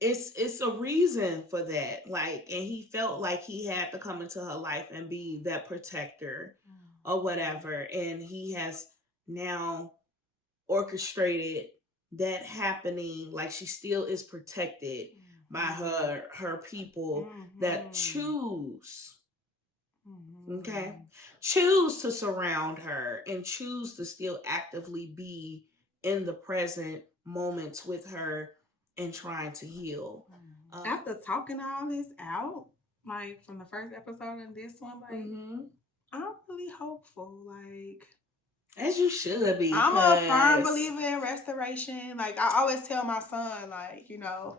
it's a reason for that. Like, and he felt like he had to come into her life and be that protector or whatever, and he has now orchestrated that happening. Like, she still is protected by her people that choose. Okay. Choose to surround her and choose to still actively be in the present moments with her and trying to heal. After talking all this out, like from the first episode and this one, like I'm really hopeful. Like, as you should be. I'm a firm believer in restoration. Like, I always tell my son, like, you know,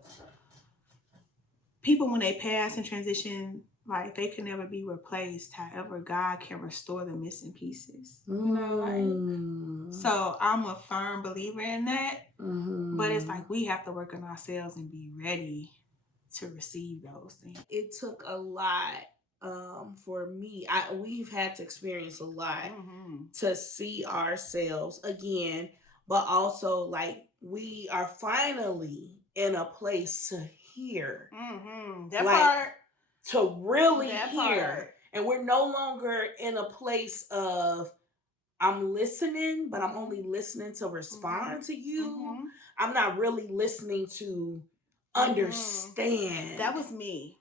people when they pass and transition, like, they can never be replaced. However, God can restore the missing pieces. You know, like, so I'm a firm believer in that. But it's like we have to work on ourselves and be ready to receive those things. It took a lot for me. We've had to experience a lot to see ourselves again, but also, like, we are finally in a place to hear. That like, part. To really hear. And we're no longer in a place of I'm listening, but I'm only listening to respond to you. I'm not really listening to understand. That was me.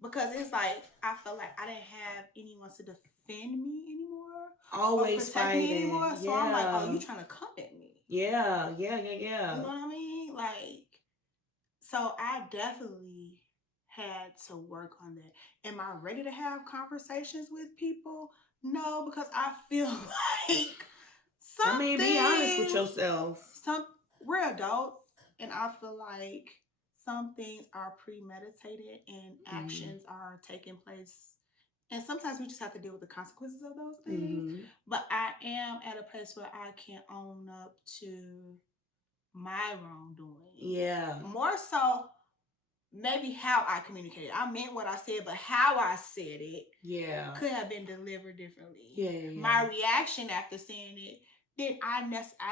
Because it's like, I felt like I didn't have anyone to defend me anymore. Always fighting. Me anymore. So I'm like, oh, you trying to come at me. Yeah. You know what I mean? Like, so I definitely had to work on that. Am I ready to have conversations with people? No, because I feel like be honest with yourself. We're adults, and I feel like some things are premeditated and actions are taking place. And sometimes we just have to deal with the consequences of those things. But I am at a place where I can own up to my wrongdoing. Yeah. More so, maybe how I communicated. I meant what I said, but how I said it could have been delivered differently. Yeah. My reaction after saying it, I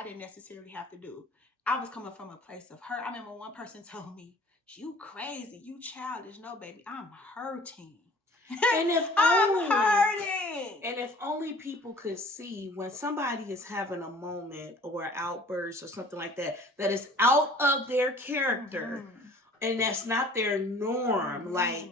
didn't necessarily have to do. I was coming from a place of hurt. I remember one person told me, you crazy, you childish. No, baby, I'm hurting. And if I'm hurting. And if only people could see when somebody is having a moment or an outburst or something like that is out of their character and that's not their norm. Like,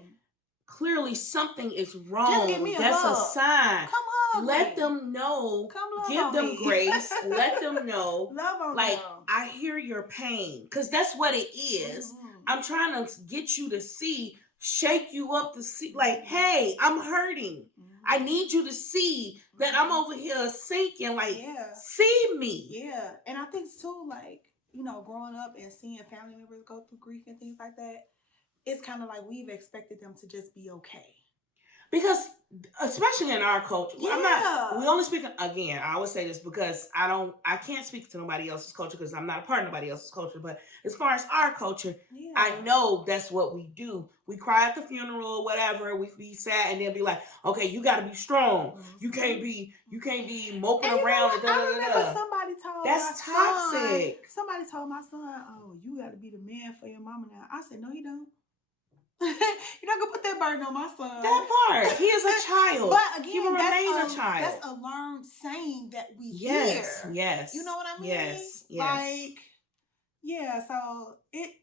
clearly something is wrong. Just give me a That's hug. a sign. Come hug Let me. them know. Come love Give on them me. grace. Let them know. Love on like, them. I hear your pain. Because that's what it is. Mm-hmm. I'm trying to get you to see, shake you up to see, like, hey, I'm hurting. Mm-hmm. I need you to see that I'm over here sinking. Like, see me. Yeah. And I think too, like, you know, growing up and seeing family members go through grief and things like that, it's kind of like we've expected them to just be okay. Because, especially in our culture, we only speak, again, I always say this because I can't speak to nobody else's culture because I'm not a part of nobody else's culture. But as far as our culture, I know that's what we do. We cry at the funeral, whatever. We be sad and then be like, okay, you got to be strong. Mm-hmm. You can't be moping around. I remember somebody told that's toxic. Somebody told my son, oh, you got to be the man for your mama now. I said, no, you don't. You're not gonna put that burden on my son. That part. He is a child. But again, he will remain a child. That's a learned saying that we hear. Yes. You know what I mean? Yes. Like, yeah, so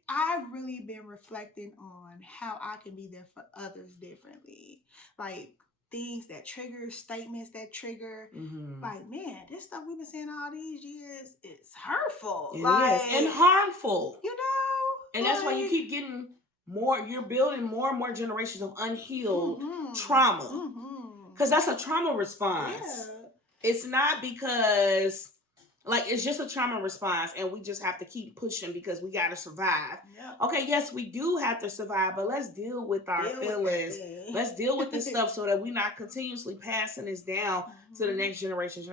I've really been reflecting on how I can be there for others differently. Like things that trigger, statements that trigger. Mm-hmm. Like, man, this stuff we've been saying all these years is hurtful. It is. And harmful. You know? And that's why you keep getting you're building more and more generations of unhealed trauma. Because that's a trauma response. Yeah. It's not because, like, it's just a trauma response and we just have to keep pushing because we got to survive. Yep. Okay, yes, we do have to survive, but let's deal with our feelings. Let's deal with this stuff so that we're not continuously passing this down to the next generation.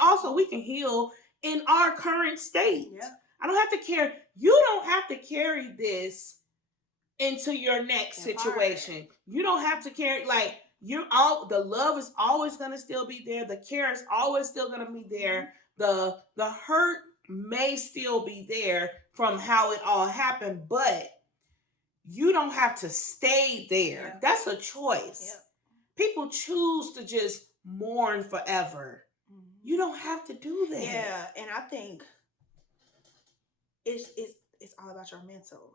Also, we can heal in our current state. Yep. I don't have to carry, you don't have to carry this into your next situation. You don't have to carry, like, the love is always going to still be there. The care is always still going to be there. The hurt may still be there from how it all happened, but you don't have to stay there. Yeah. That's a choice. Yeah. People choose to just mourn forever. Mm-hmm. You don't have to do that. Yeah, and I think it's all about your mental.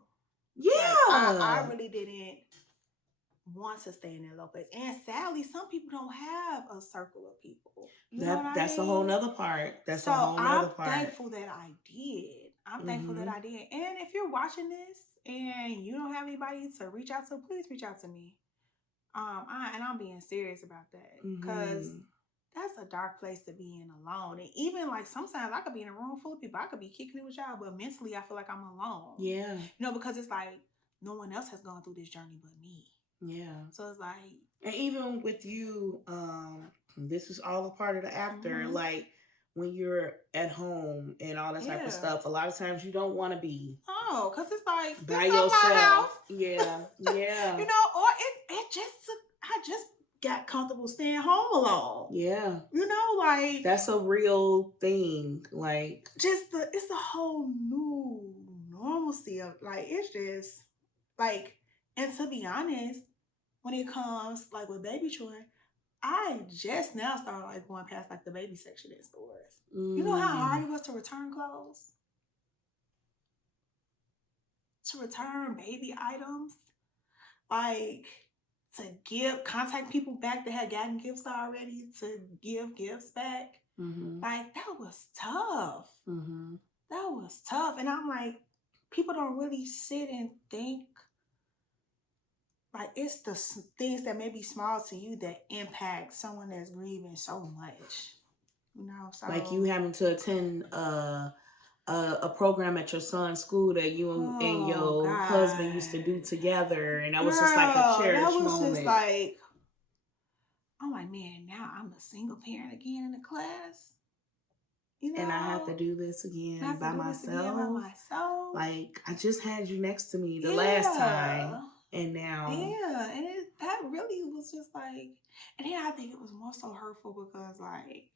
Yeah. Like, I really didn't want to stay in that low place. And sadly, some people don't have a circle of people. That's a whole nother part. I'm thankful that I did. Thankful that I did. And if you're watching this and you don't have anybody to reach out to, please reach out to me. I'm being serious about that. Because that's a dark place to be in alone. And even like sometimes I could be in a room full of people. I could be kicking it with y'all, but mentally I feel like I'm alone. Yeah. You know, because it's like no one else has gone through this journey but me. Yeah. So it's like, and even with you, this is all a part of the after. Like when you're at home and all that type of stuff, a lot of times you don't want to be. Oh, because it's like by yourself. My house. Yeah. Yeah. You know, or I just got comfortable staying home alone. Yeah. You know, like that's a real thing. Like it's a whole new normalcy of like, it's just like, and to be honest, when it comes like with baby Troy, I just now started like going past like the baby section in stores. You know how hard it was to return clothes? To return baby items? Like to contact people back that had gotten gifts already to give gifts back. Mm-hmm. Like that was tough. Mm-hmm. That was tough. And I'm like, people don't really sit and think. Like it's the things that may be small to you that impact someone that's grieving so much. You know, so like you having to attend a program at your son's school that you and your husband used to do together, and that was just like a cherished moment. That was just like, I'm like, man, now I'm a single parent again in the class. You know, and I have to do this again by myself. Like I just had you next to me the last time. And now, yeah, and that really was just like, and then I think it was more so hurtful because like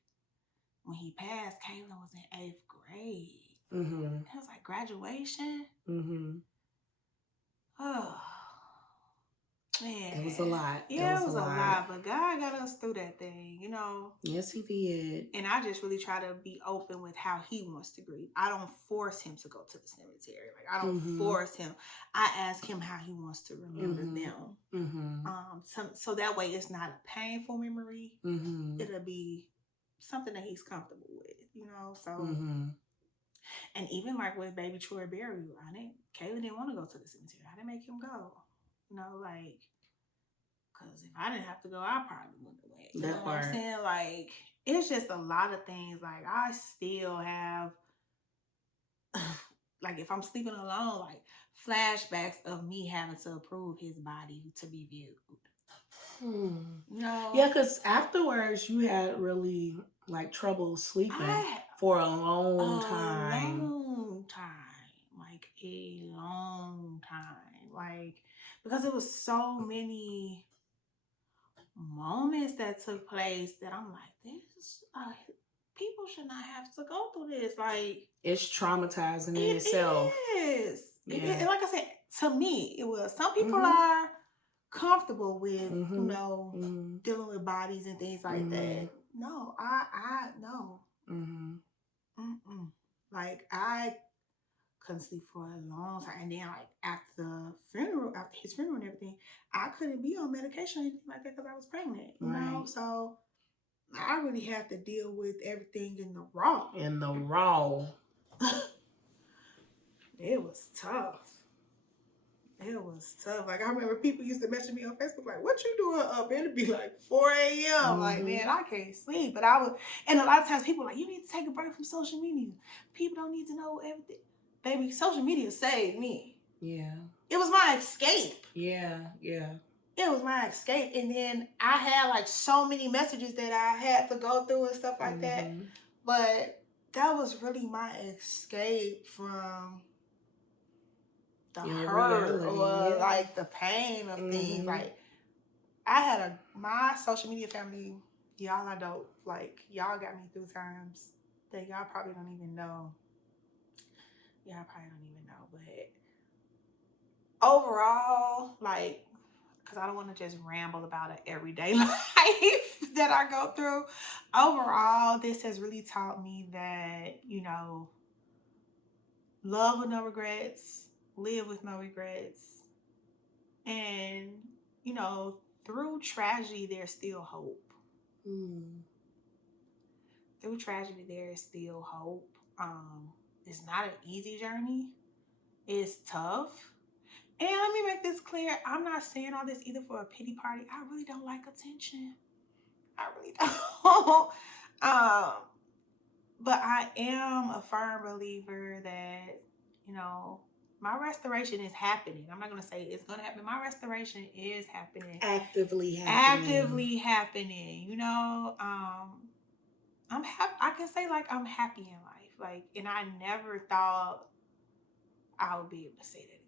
when he passed, Kaylin was in 8th grade. Mm-hmm. It was like graduation. Mm-hmm. Oh, Man, it was a lot. Yeah, it was a lot. But God got us through that thing, you know. Yes, He did. And I just really try to be open with how He wants to grieve. I don't force Him to go to the cemetery. Like, I don't force Him. I ask Him how He wants to remember them. So that way it's not a painful memory. It'll be something that He's comfortable with, you know. So, and even like with baby Troy burial, Kayla didn't want to go to the cemetery. I didn't make him go. You know, like, because if I didn't have to go, I probably wouldn't have went. You know what I'm saying? Like, it's just a lot of things. Like, I still have, like, if I'm sleeping alone, like, flashbacks of me having to approve his body to be viewed. You know? Yeah, because afterwards, you had really, like, trouble sleeping for a long time. Like, a long time. Like, because it was so many moments that took place that I'm like, this, people should not have to go through this. Like, it's traumatizing in itself. It is. Yeah. Like I said, to me, it was. Some people are comfortable with, you know, dealing with bodies and things like that. No, no. Like, I couldn't sleep for a long time. And then, like, after his funeral and everything, I couldn't be on medication or anything like that because I was pregnant, you know? So, I really had to deal with everything in the raw. It was tough. Like, I remember people used to message me on Facebook, like, what you doing up? It'd be like 4 a.m. Like, man, I can't sleep. But and a lot of times people are like, you need to take a break from social media. People don't need to know everything. Baby, social media saved me. Yeah. It was my escape. Yeah. It was my escape. And then I had, like, so many messages that I had to go through and stuff like that. But that was really my escape from the hurt or like the pain of things. Like, I had my social media family, y'all are dope. Like, y'all got me through times that y'all probably don't even know. But overall, like, because I don't want to just ramble about an everyday life that I go through. Overall, this has really taught me that, you know, love with no regrets, live with no regrets. And, you know, through tragedy, there's still hope. Through tragedy, there is still hope. It's not an easy journey. It's tough. And let me make this clear. I'm not saying all this either for a pity party. I really don't like attention. I really don't. But I am a firm believer that, you know, my restoration is happening. I'm not going to say it's going to happen. My restoration is happening. Actively happening. You know, I'm happy. I can say, like, I'm happy in life. Like, and I never thought I would be able to say that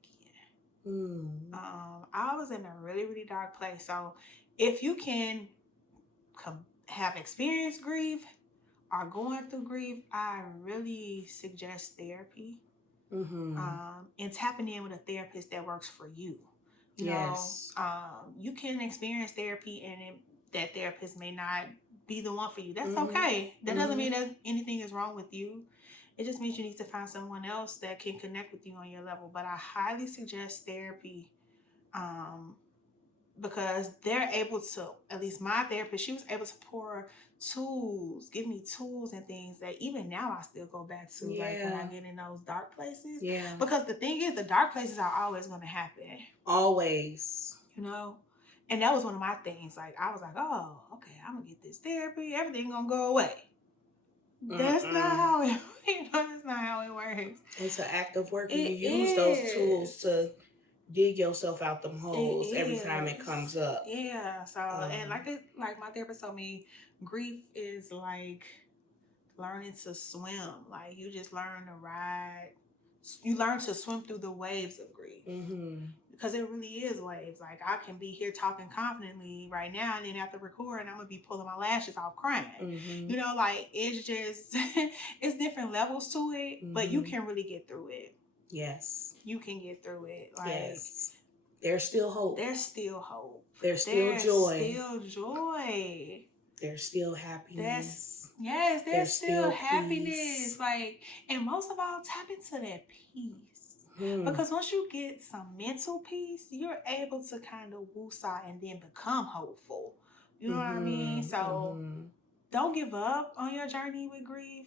again. I was in a really, really dark place. So if you can have experienced grief or going through grief, I really suggest therapy. And tapping in with a therapist that works for you. You know, you can experience therapy and that therapist may not be the one for you. That's okay. That doesn't mean that anything is wrong with you. It just means you need to find someone else that can connect with you on your level. But I highly suggest therapy because they're able to, at least my therapist, she was able to give me tools and things that even now I still go back to, like when I get in those dark places. Yeah. Because the thing is, the dark places are always going to happen. Always. You know? And that was one of my things. Like, I was like, oh, okay, I'm going to get this therapy. Everything going to go away. That's not how it, that's not how it works. It's an act of work. You use those tools to dig yourself out them holes every time it comes up. Yeah. So, and like my therapist told me, grief is like learning to swim. Like, you just learn to ride. You learn to swim through the waves of grief. Because it really is waves. Like, I can be here talking confidently right now, and then after recording, I'm going to be pulling my lashes off crying. You know, like, it's just, it's different levels to it, but you can really get through it. Yes. You can get through it. Like, yes. There's still hope. There's still hope. There's still joy. There's still joy. There's still happiness. There's still happiness. Peace. Like, and most of all, tap into that peace. Because once you get some mental peace, you're able to kind of woosah and then become hopeful. You know what I mean? So don't give up on your journey with grief.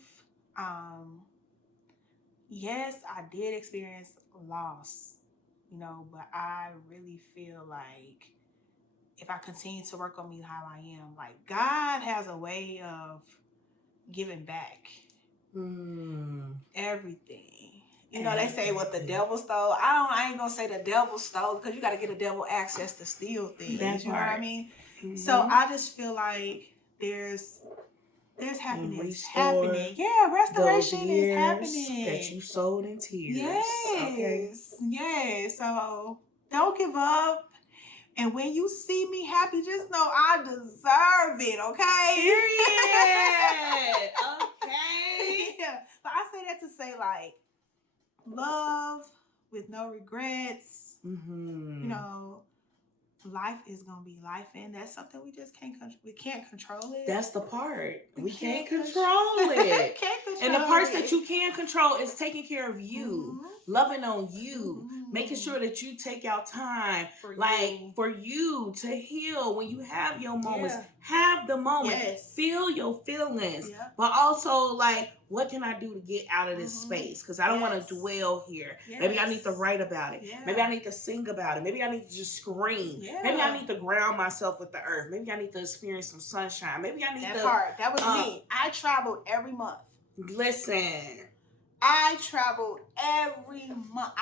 Yes, I did experience loss, you know, but I really feel like if I continue to work on me how I am, like God has a way of giving back everything. You know, they say what the devil stole. I ain't gonna say the devil stole because you got to get the devil access to steal things. You know what I mean? So I just feel like there's happiness happening. Yeah, restoration is happening. That you sold in tears. Yes. So don't give up. And when you see me happy, just know I deserve it, okay? Period. Okay. Yeah. But I say that to say, like, love with no regrets. You know, life is gonna be life, and that's something we just can't control it. That's the part we can't control it. And the parts that you can control is taking care of you, loving on you, making sure that you take out time for you to heal when you have your moments. Have the moment, feel your feelings, but also like, what can I do to get out of this space? Because I don't want to dwell here. Maybe I need to write about it. Maybe I need to sing about it. Maybe I need to just scream. Maybe I need to ground myself with the earth. Maybe I need to experience some sunshine. Maybe I need That was me. I traveled every month. Listen. I traveled every month.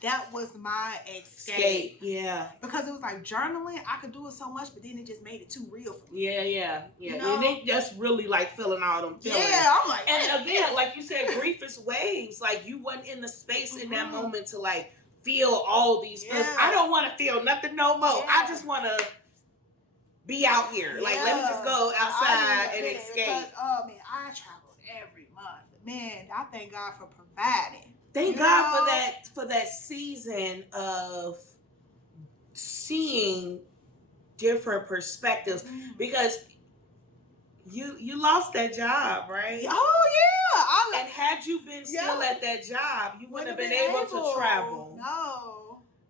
That was my escape. Yeah. Because it was like journaling. I could do it so much, but then it just made it too real for me. Yeah. You know? And they just really like feeling all them feelings. Yeah, I'm like, and again, like you said, grief is waves. Like you wasn't in the space in that moment to like feel all these feelings. I don't want to feel nothing no more. I just want to be out here. Like, let me just go outside and escape. Oh man, I traveled every month. Man, I thank God for providing. Thank God for that season of seeing different perspectives, because you lost that job, right? Oh yeah. And had you been still at that job, you wouldn't have been able to travel. No.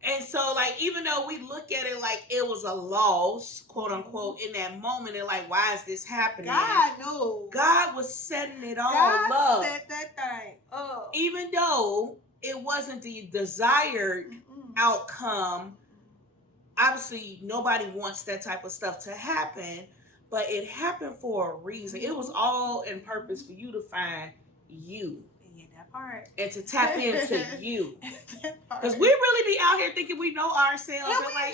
And so, like, even though we look at it like it was a loss, quote unquote, in that moment, and like, why is this happening? God knows. God was setting it all up. God set that thing up. Even though it wasn't the desired outcome, obviously nobody wants that type of stuff to happen, but it happened for a reason. It was all in purpose for you to find you. Part. And to tap into you. Because we really be out here thinking we know ourselves. And like,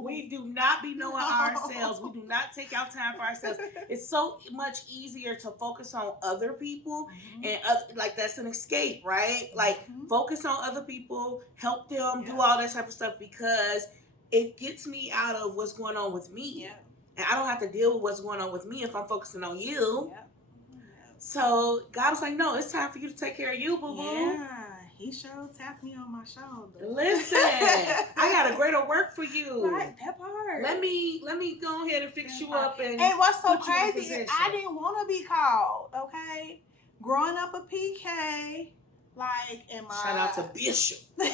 we do not be knowing ourselves. We do not take out time for ourselves. It's so much easier to focus on other people. And like, that's an escape, right? Like, focus on other people, help them, do all that type of stuff, because it gets me out of what's going on with me. And I don't have to deal with what's going on with me if I'm focusing on you. So God was like, no, it's time for you to take care of you, boo-boo. Yeah, he sure tapped me on my shoulder. Listen, I got a greater work for you. Right, that part. Let me go ahead and fix you up. And what's so crazy is I didn't want to be called, okay? Growing up a PK, like in my... Shout out to Bishop. Not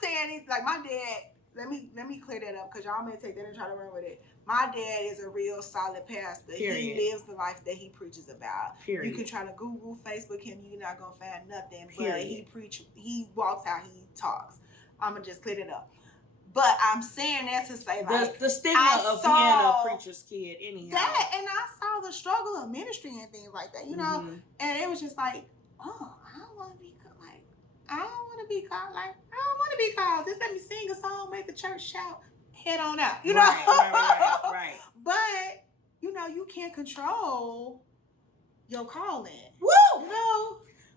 saying it's like my dad... Let me clear that up, because y'all may take that and try to run with it. My dad is a real solid pastor. Period. He lives the life that he preaches about. Period. You can try to Google, Facebook him. You're not going to find nothing. Period. But he walks how he talks. I'm going to just clear it up. But I'm saying that to say, like, the stigma of being a preacher's kid, anyhow. That, and I saw the struggle of ministry and things like that, you know? And it was just like, oh, I don't want to be like, I don't want to be called. Like, I don't want to be called. Just let me sing a song, make the church shout, head on out. You know? Right. But, you know, you can't control your calling. Woo! You know?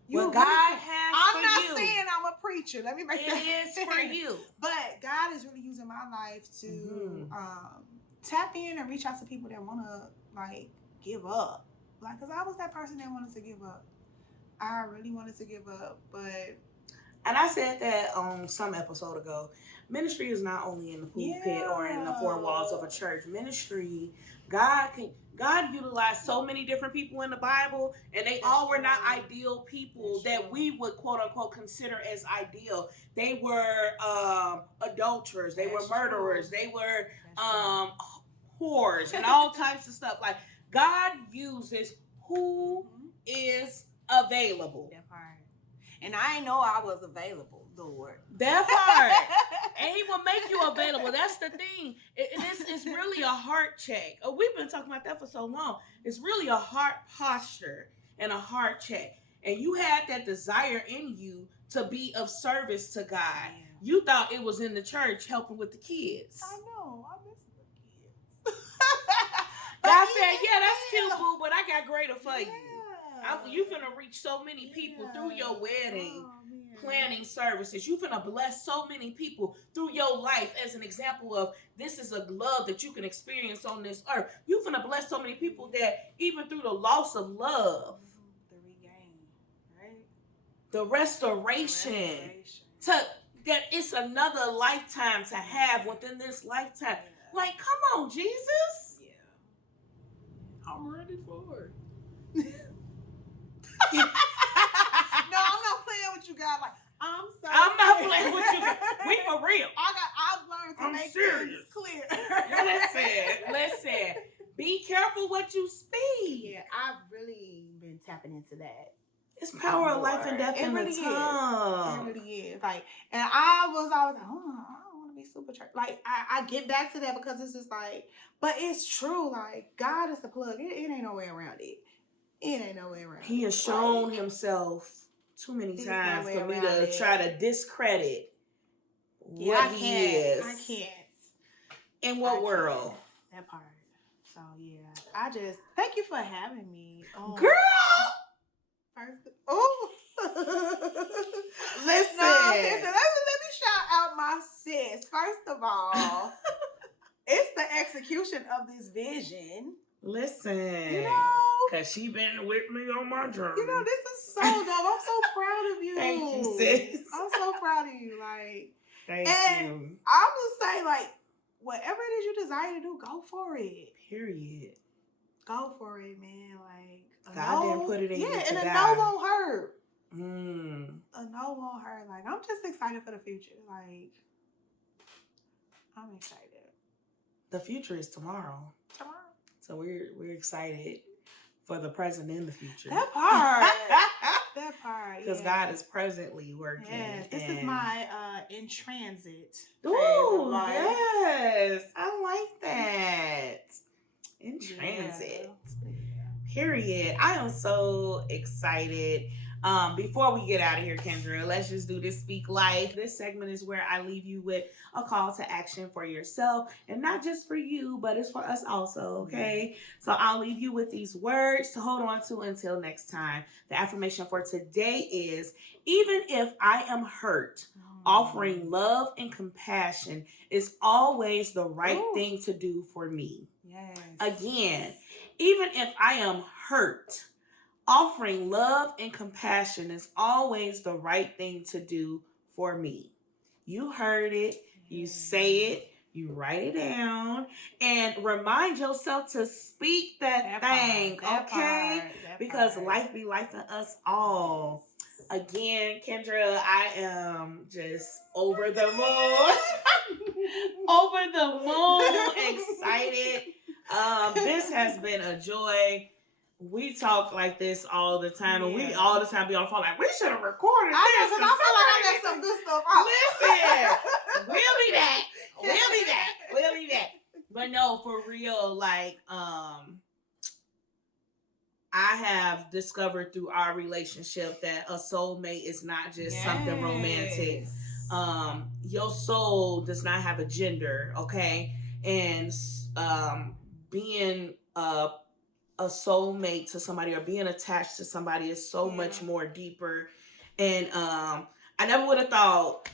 What God has for you. I'm not saying I'm a preacher. Let me make that clear. It is for you. But God is really using my life to tap in and reach out to people that want to, like, give up. Like, because I was that person that wanted to give up. I really wanted to give up, but And I said that on some episode ago. Ministry is not only in the pulpit or in the four walls of a church. Ministry, God utilized so many different people in the Bible, and they all were not ideal people that we would quote unquote consider as ideal. They were adulterers, they were murderers, they were whores, and all types of stuff. Like, God uses who is available. That part. And I didn't know I was available, Lord. That part. And he will make you available. That's the thing. It's really a heart check. We've been talking about that for so long. It's really a heart posture and a heart check. And you had that desire in you to be of service to God. Yeah. You thought it was in the church helping with the kids. I know. I miss the kids. God said, yeah, that's cute, boo, but I got greater for you. You finna reach so many people through your wedding planning services. You finna bless so many people through your life as an example of this is a love that you can experience on this earth. You finna bless so many people that even through the loss of love, the regain, right? The restoration. That it's another lifetime to have within this lifetime. Yeah. Like, come on, Jesus. Yeah. I'm ready for it. No, I'm not playing with you guys. Like, I'm not playing with you guys. We for real. I've learned to make things clear. Listen. Be careful what you speak. Yeah, I've really been tapping into that. It's power of life and death in the tongue. It really is. Like, and I was always like, I don't want to be super church. Like, I get back to that because it's just like, but it's true. Like, God is the plug. It ain't no way around it. It ain't no way around. He has shown himself too many times for me to try to discredit what he is. I can't. In what world? That part. So yeah, I just thank you for having me. Girl! First, listen. No, seriously, let me shout out my sis. First of all, it's the execution of this vision. Listen, because she been with me on my journey. This is so dope. I'm so proud of you. Thank you, sis. I'm so proud of you. Like, thank and you. I'm gonna say, like, whatever it is you desire to do, go for it. Period. Go for it, man. Like, God didn't put it in you to and die. a no won't hurt. A no won't hurt. Like, I'm just excited for the future. Like, I'm excited. The future is tomorrow. So we're excited for the present and the future. That part. That part. Because God is presently working. Yes. This is my in transit. Ooh, yes. I like that. In transit. Yeah. Period. I am so excited. Before we get out of here, Kendra, let's just do this Speak Life. This segment is where I leave you with a call to action for yourself, and not just for you, but it's for us also, okay? So I'll leave you with these words to hold on to until next time. The affirmation for today is, even if I am hurt, offering love and compassion is always the right thing to do for me. Yes. Again, even if I am hurt, offering love and compassion is always the right thing to do for me. You heard it. You say it. You write it down. And remind yourself to speak that thing, okay? Because life be life in us all. Again, Kendra, I am just over the moon. Over the moon excited. This has been a joy. We talk like this all the time, and we all the time be on the phone like, we should have recorded this. I feel like I got some good stuff out. Listen, we'll be back. But no, for real, like, I have discovered through our relationship that a soulmate is not just something romantic. Your soul does not have a gender, okay? And being a soulmate to somebody or being attached to somebody is so much more deeper. And I never would have thought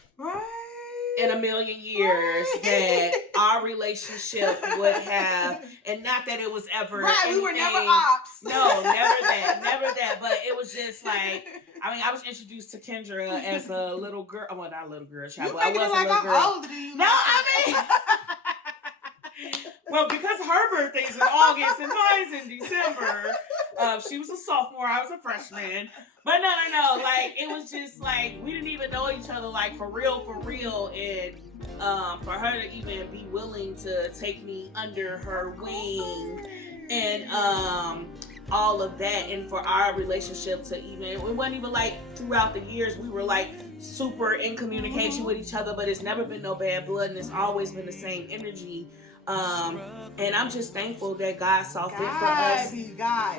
in a million years that our relationship would have, and not that it was ever right. We were never ops. No, never that. But it was just like, I mean, I was introduced to Kendra as a little girl. Well, not a little girl, child. You I was making it like I'm older than you. No, I mean, well, because her birthday's in August and mine's in December. She was a sophomore, I was a freshman. But no. Like, it was just like, we didn't even know each other, like, for real. And for her to even be willing to take me under her wing and all of that, and for our relationship to even, it wasn't even like throughout the years we were like super in communication with each other, but it's never been no bad blood, and it's always been the same energy. And I'm just thankful that God saw fit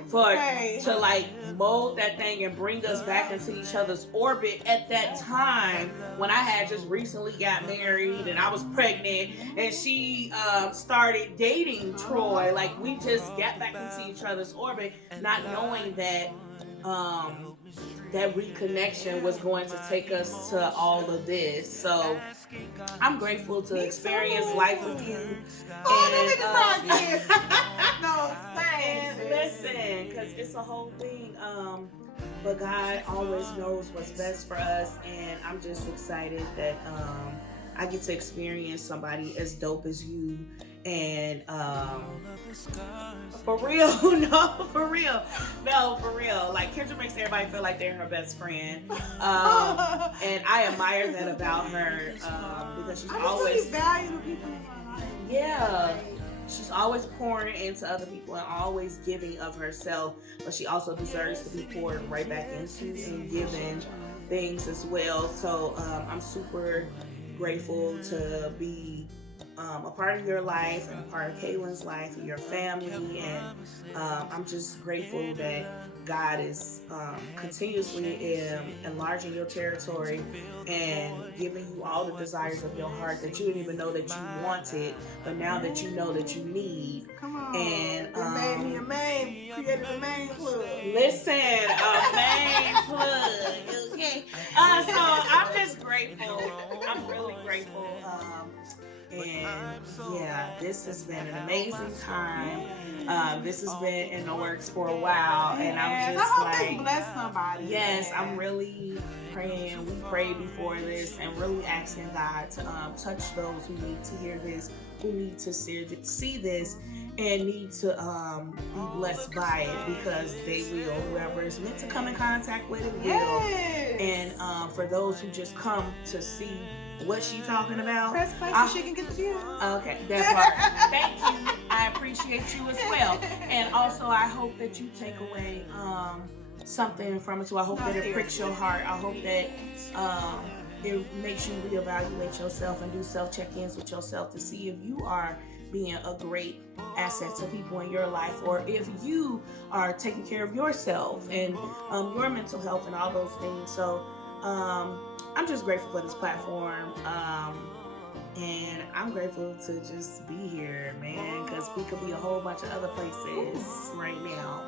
for us to like mold that thing and bring us back into each other's orbit at that time when I had just recently got married and I was pregnant and she started dating Troy. Like, we just got back into each other's orbit, not knowing that that reconnection was going to take us to all of this. So I'm grateful to experience life with you. And listen, because it's a whole thing. But God always knows what's best for us, and I'm just excited that I get to experience somebody as dope as you. And for real. Like, Kendra makes everybody feel like they're her best friend, and I admire that about her, because she's always value people in my life. Yeah, she's always pouring into other people and always giving of herself, but she also deserves to be poured right back into and given things as well. So I'm super grateful to be a part of your life and a part of Kaylin's life and your family, and I'm just grateful that God is continuously enlarging your territory and giving you all the desires of your heart that you didn't even know that you wanted, but now that you know that you need. Come on. And created a main plug. Listen, a main plug. Okay. So I'm just grateful. I'm really grateful. And yeah, this has been an amazing time. This has been in the works for a while, and I'm just like, bless somebody. Yes, I'm really praying. We prayed before this, and really asking God to touch those who need to hear this, who need to see this, and need to be blessed by it, because they will. Whoever is meant to come in contact with it will. Yes. And for those who just come to see what she talking about, press play so she can get the view. Okay, that part. Thank you. I appreciate you as well. And also, I hope that you take away something from it too. I hope that it pricks your heart. I hope that it makes you reevaluate yourself and do self-check-ins with yourself to see if you are being a great asset to people in your life, or if you are taking care of yourself and your mental health and all those things. So I'm just grateful for this platform, and I'm grateful to just be here, man, because we could be a whole bunch of other places right now,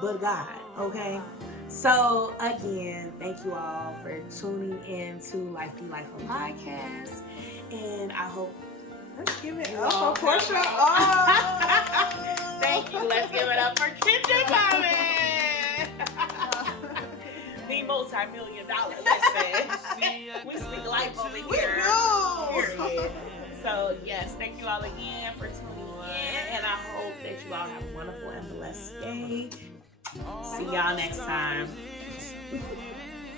but God, okay? So again, thank you all for tuning in to Lifin podcast, and I hope. Let's give it up for Portia. Thank you. Let's give it up for Kendra Thomas. The multi-million-dollar. Listen, we speak life over here. Period. So yes, thank you all again for tuning in, and I hope that you all have a wonderful and blessed day. See y'all next time.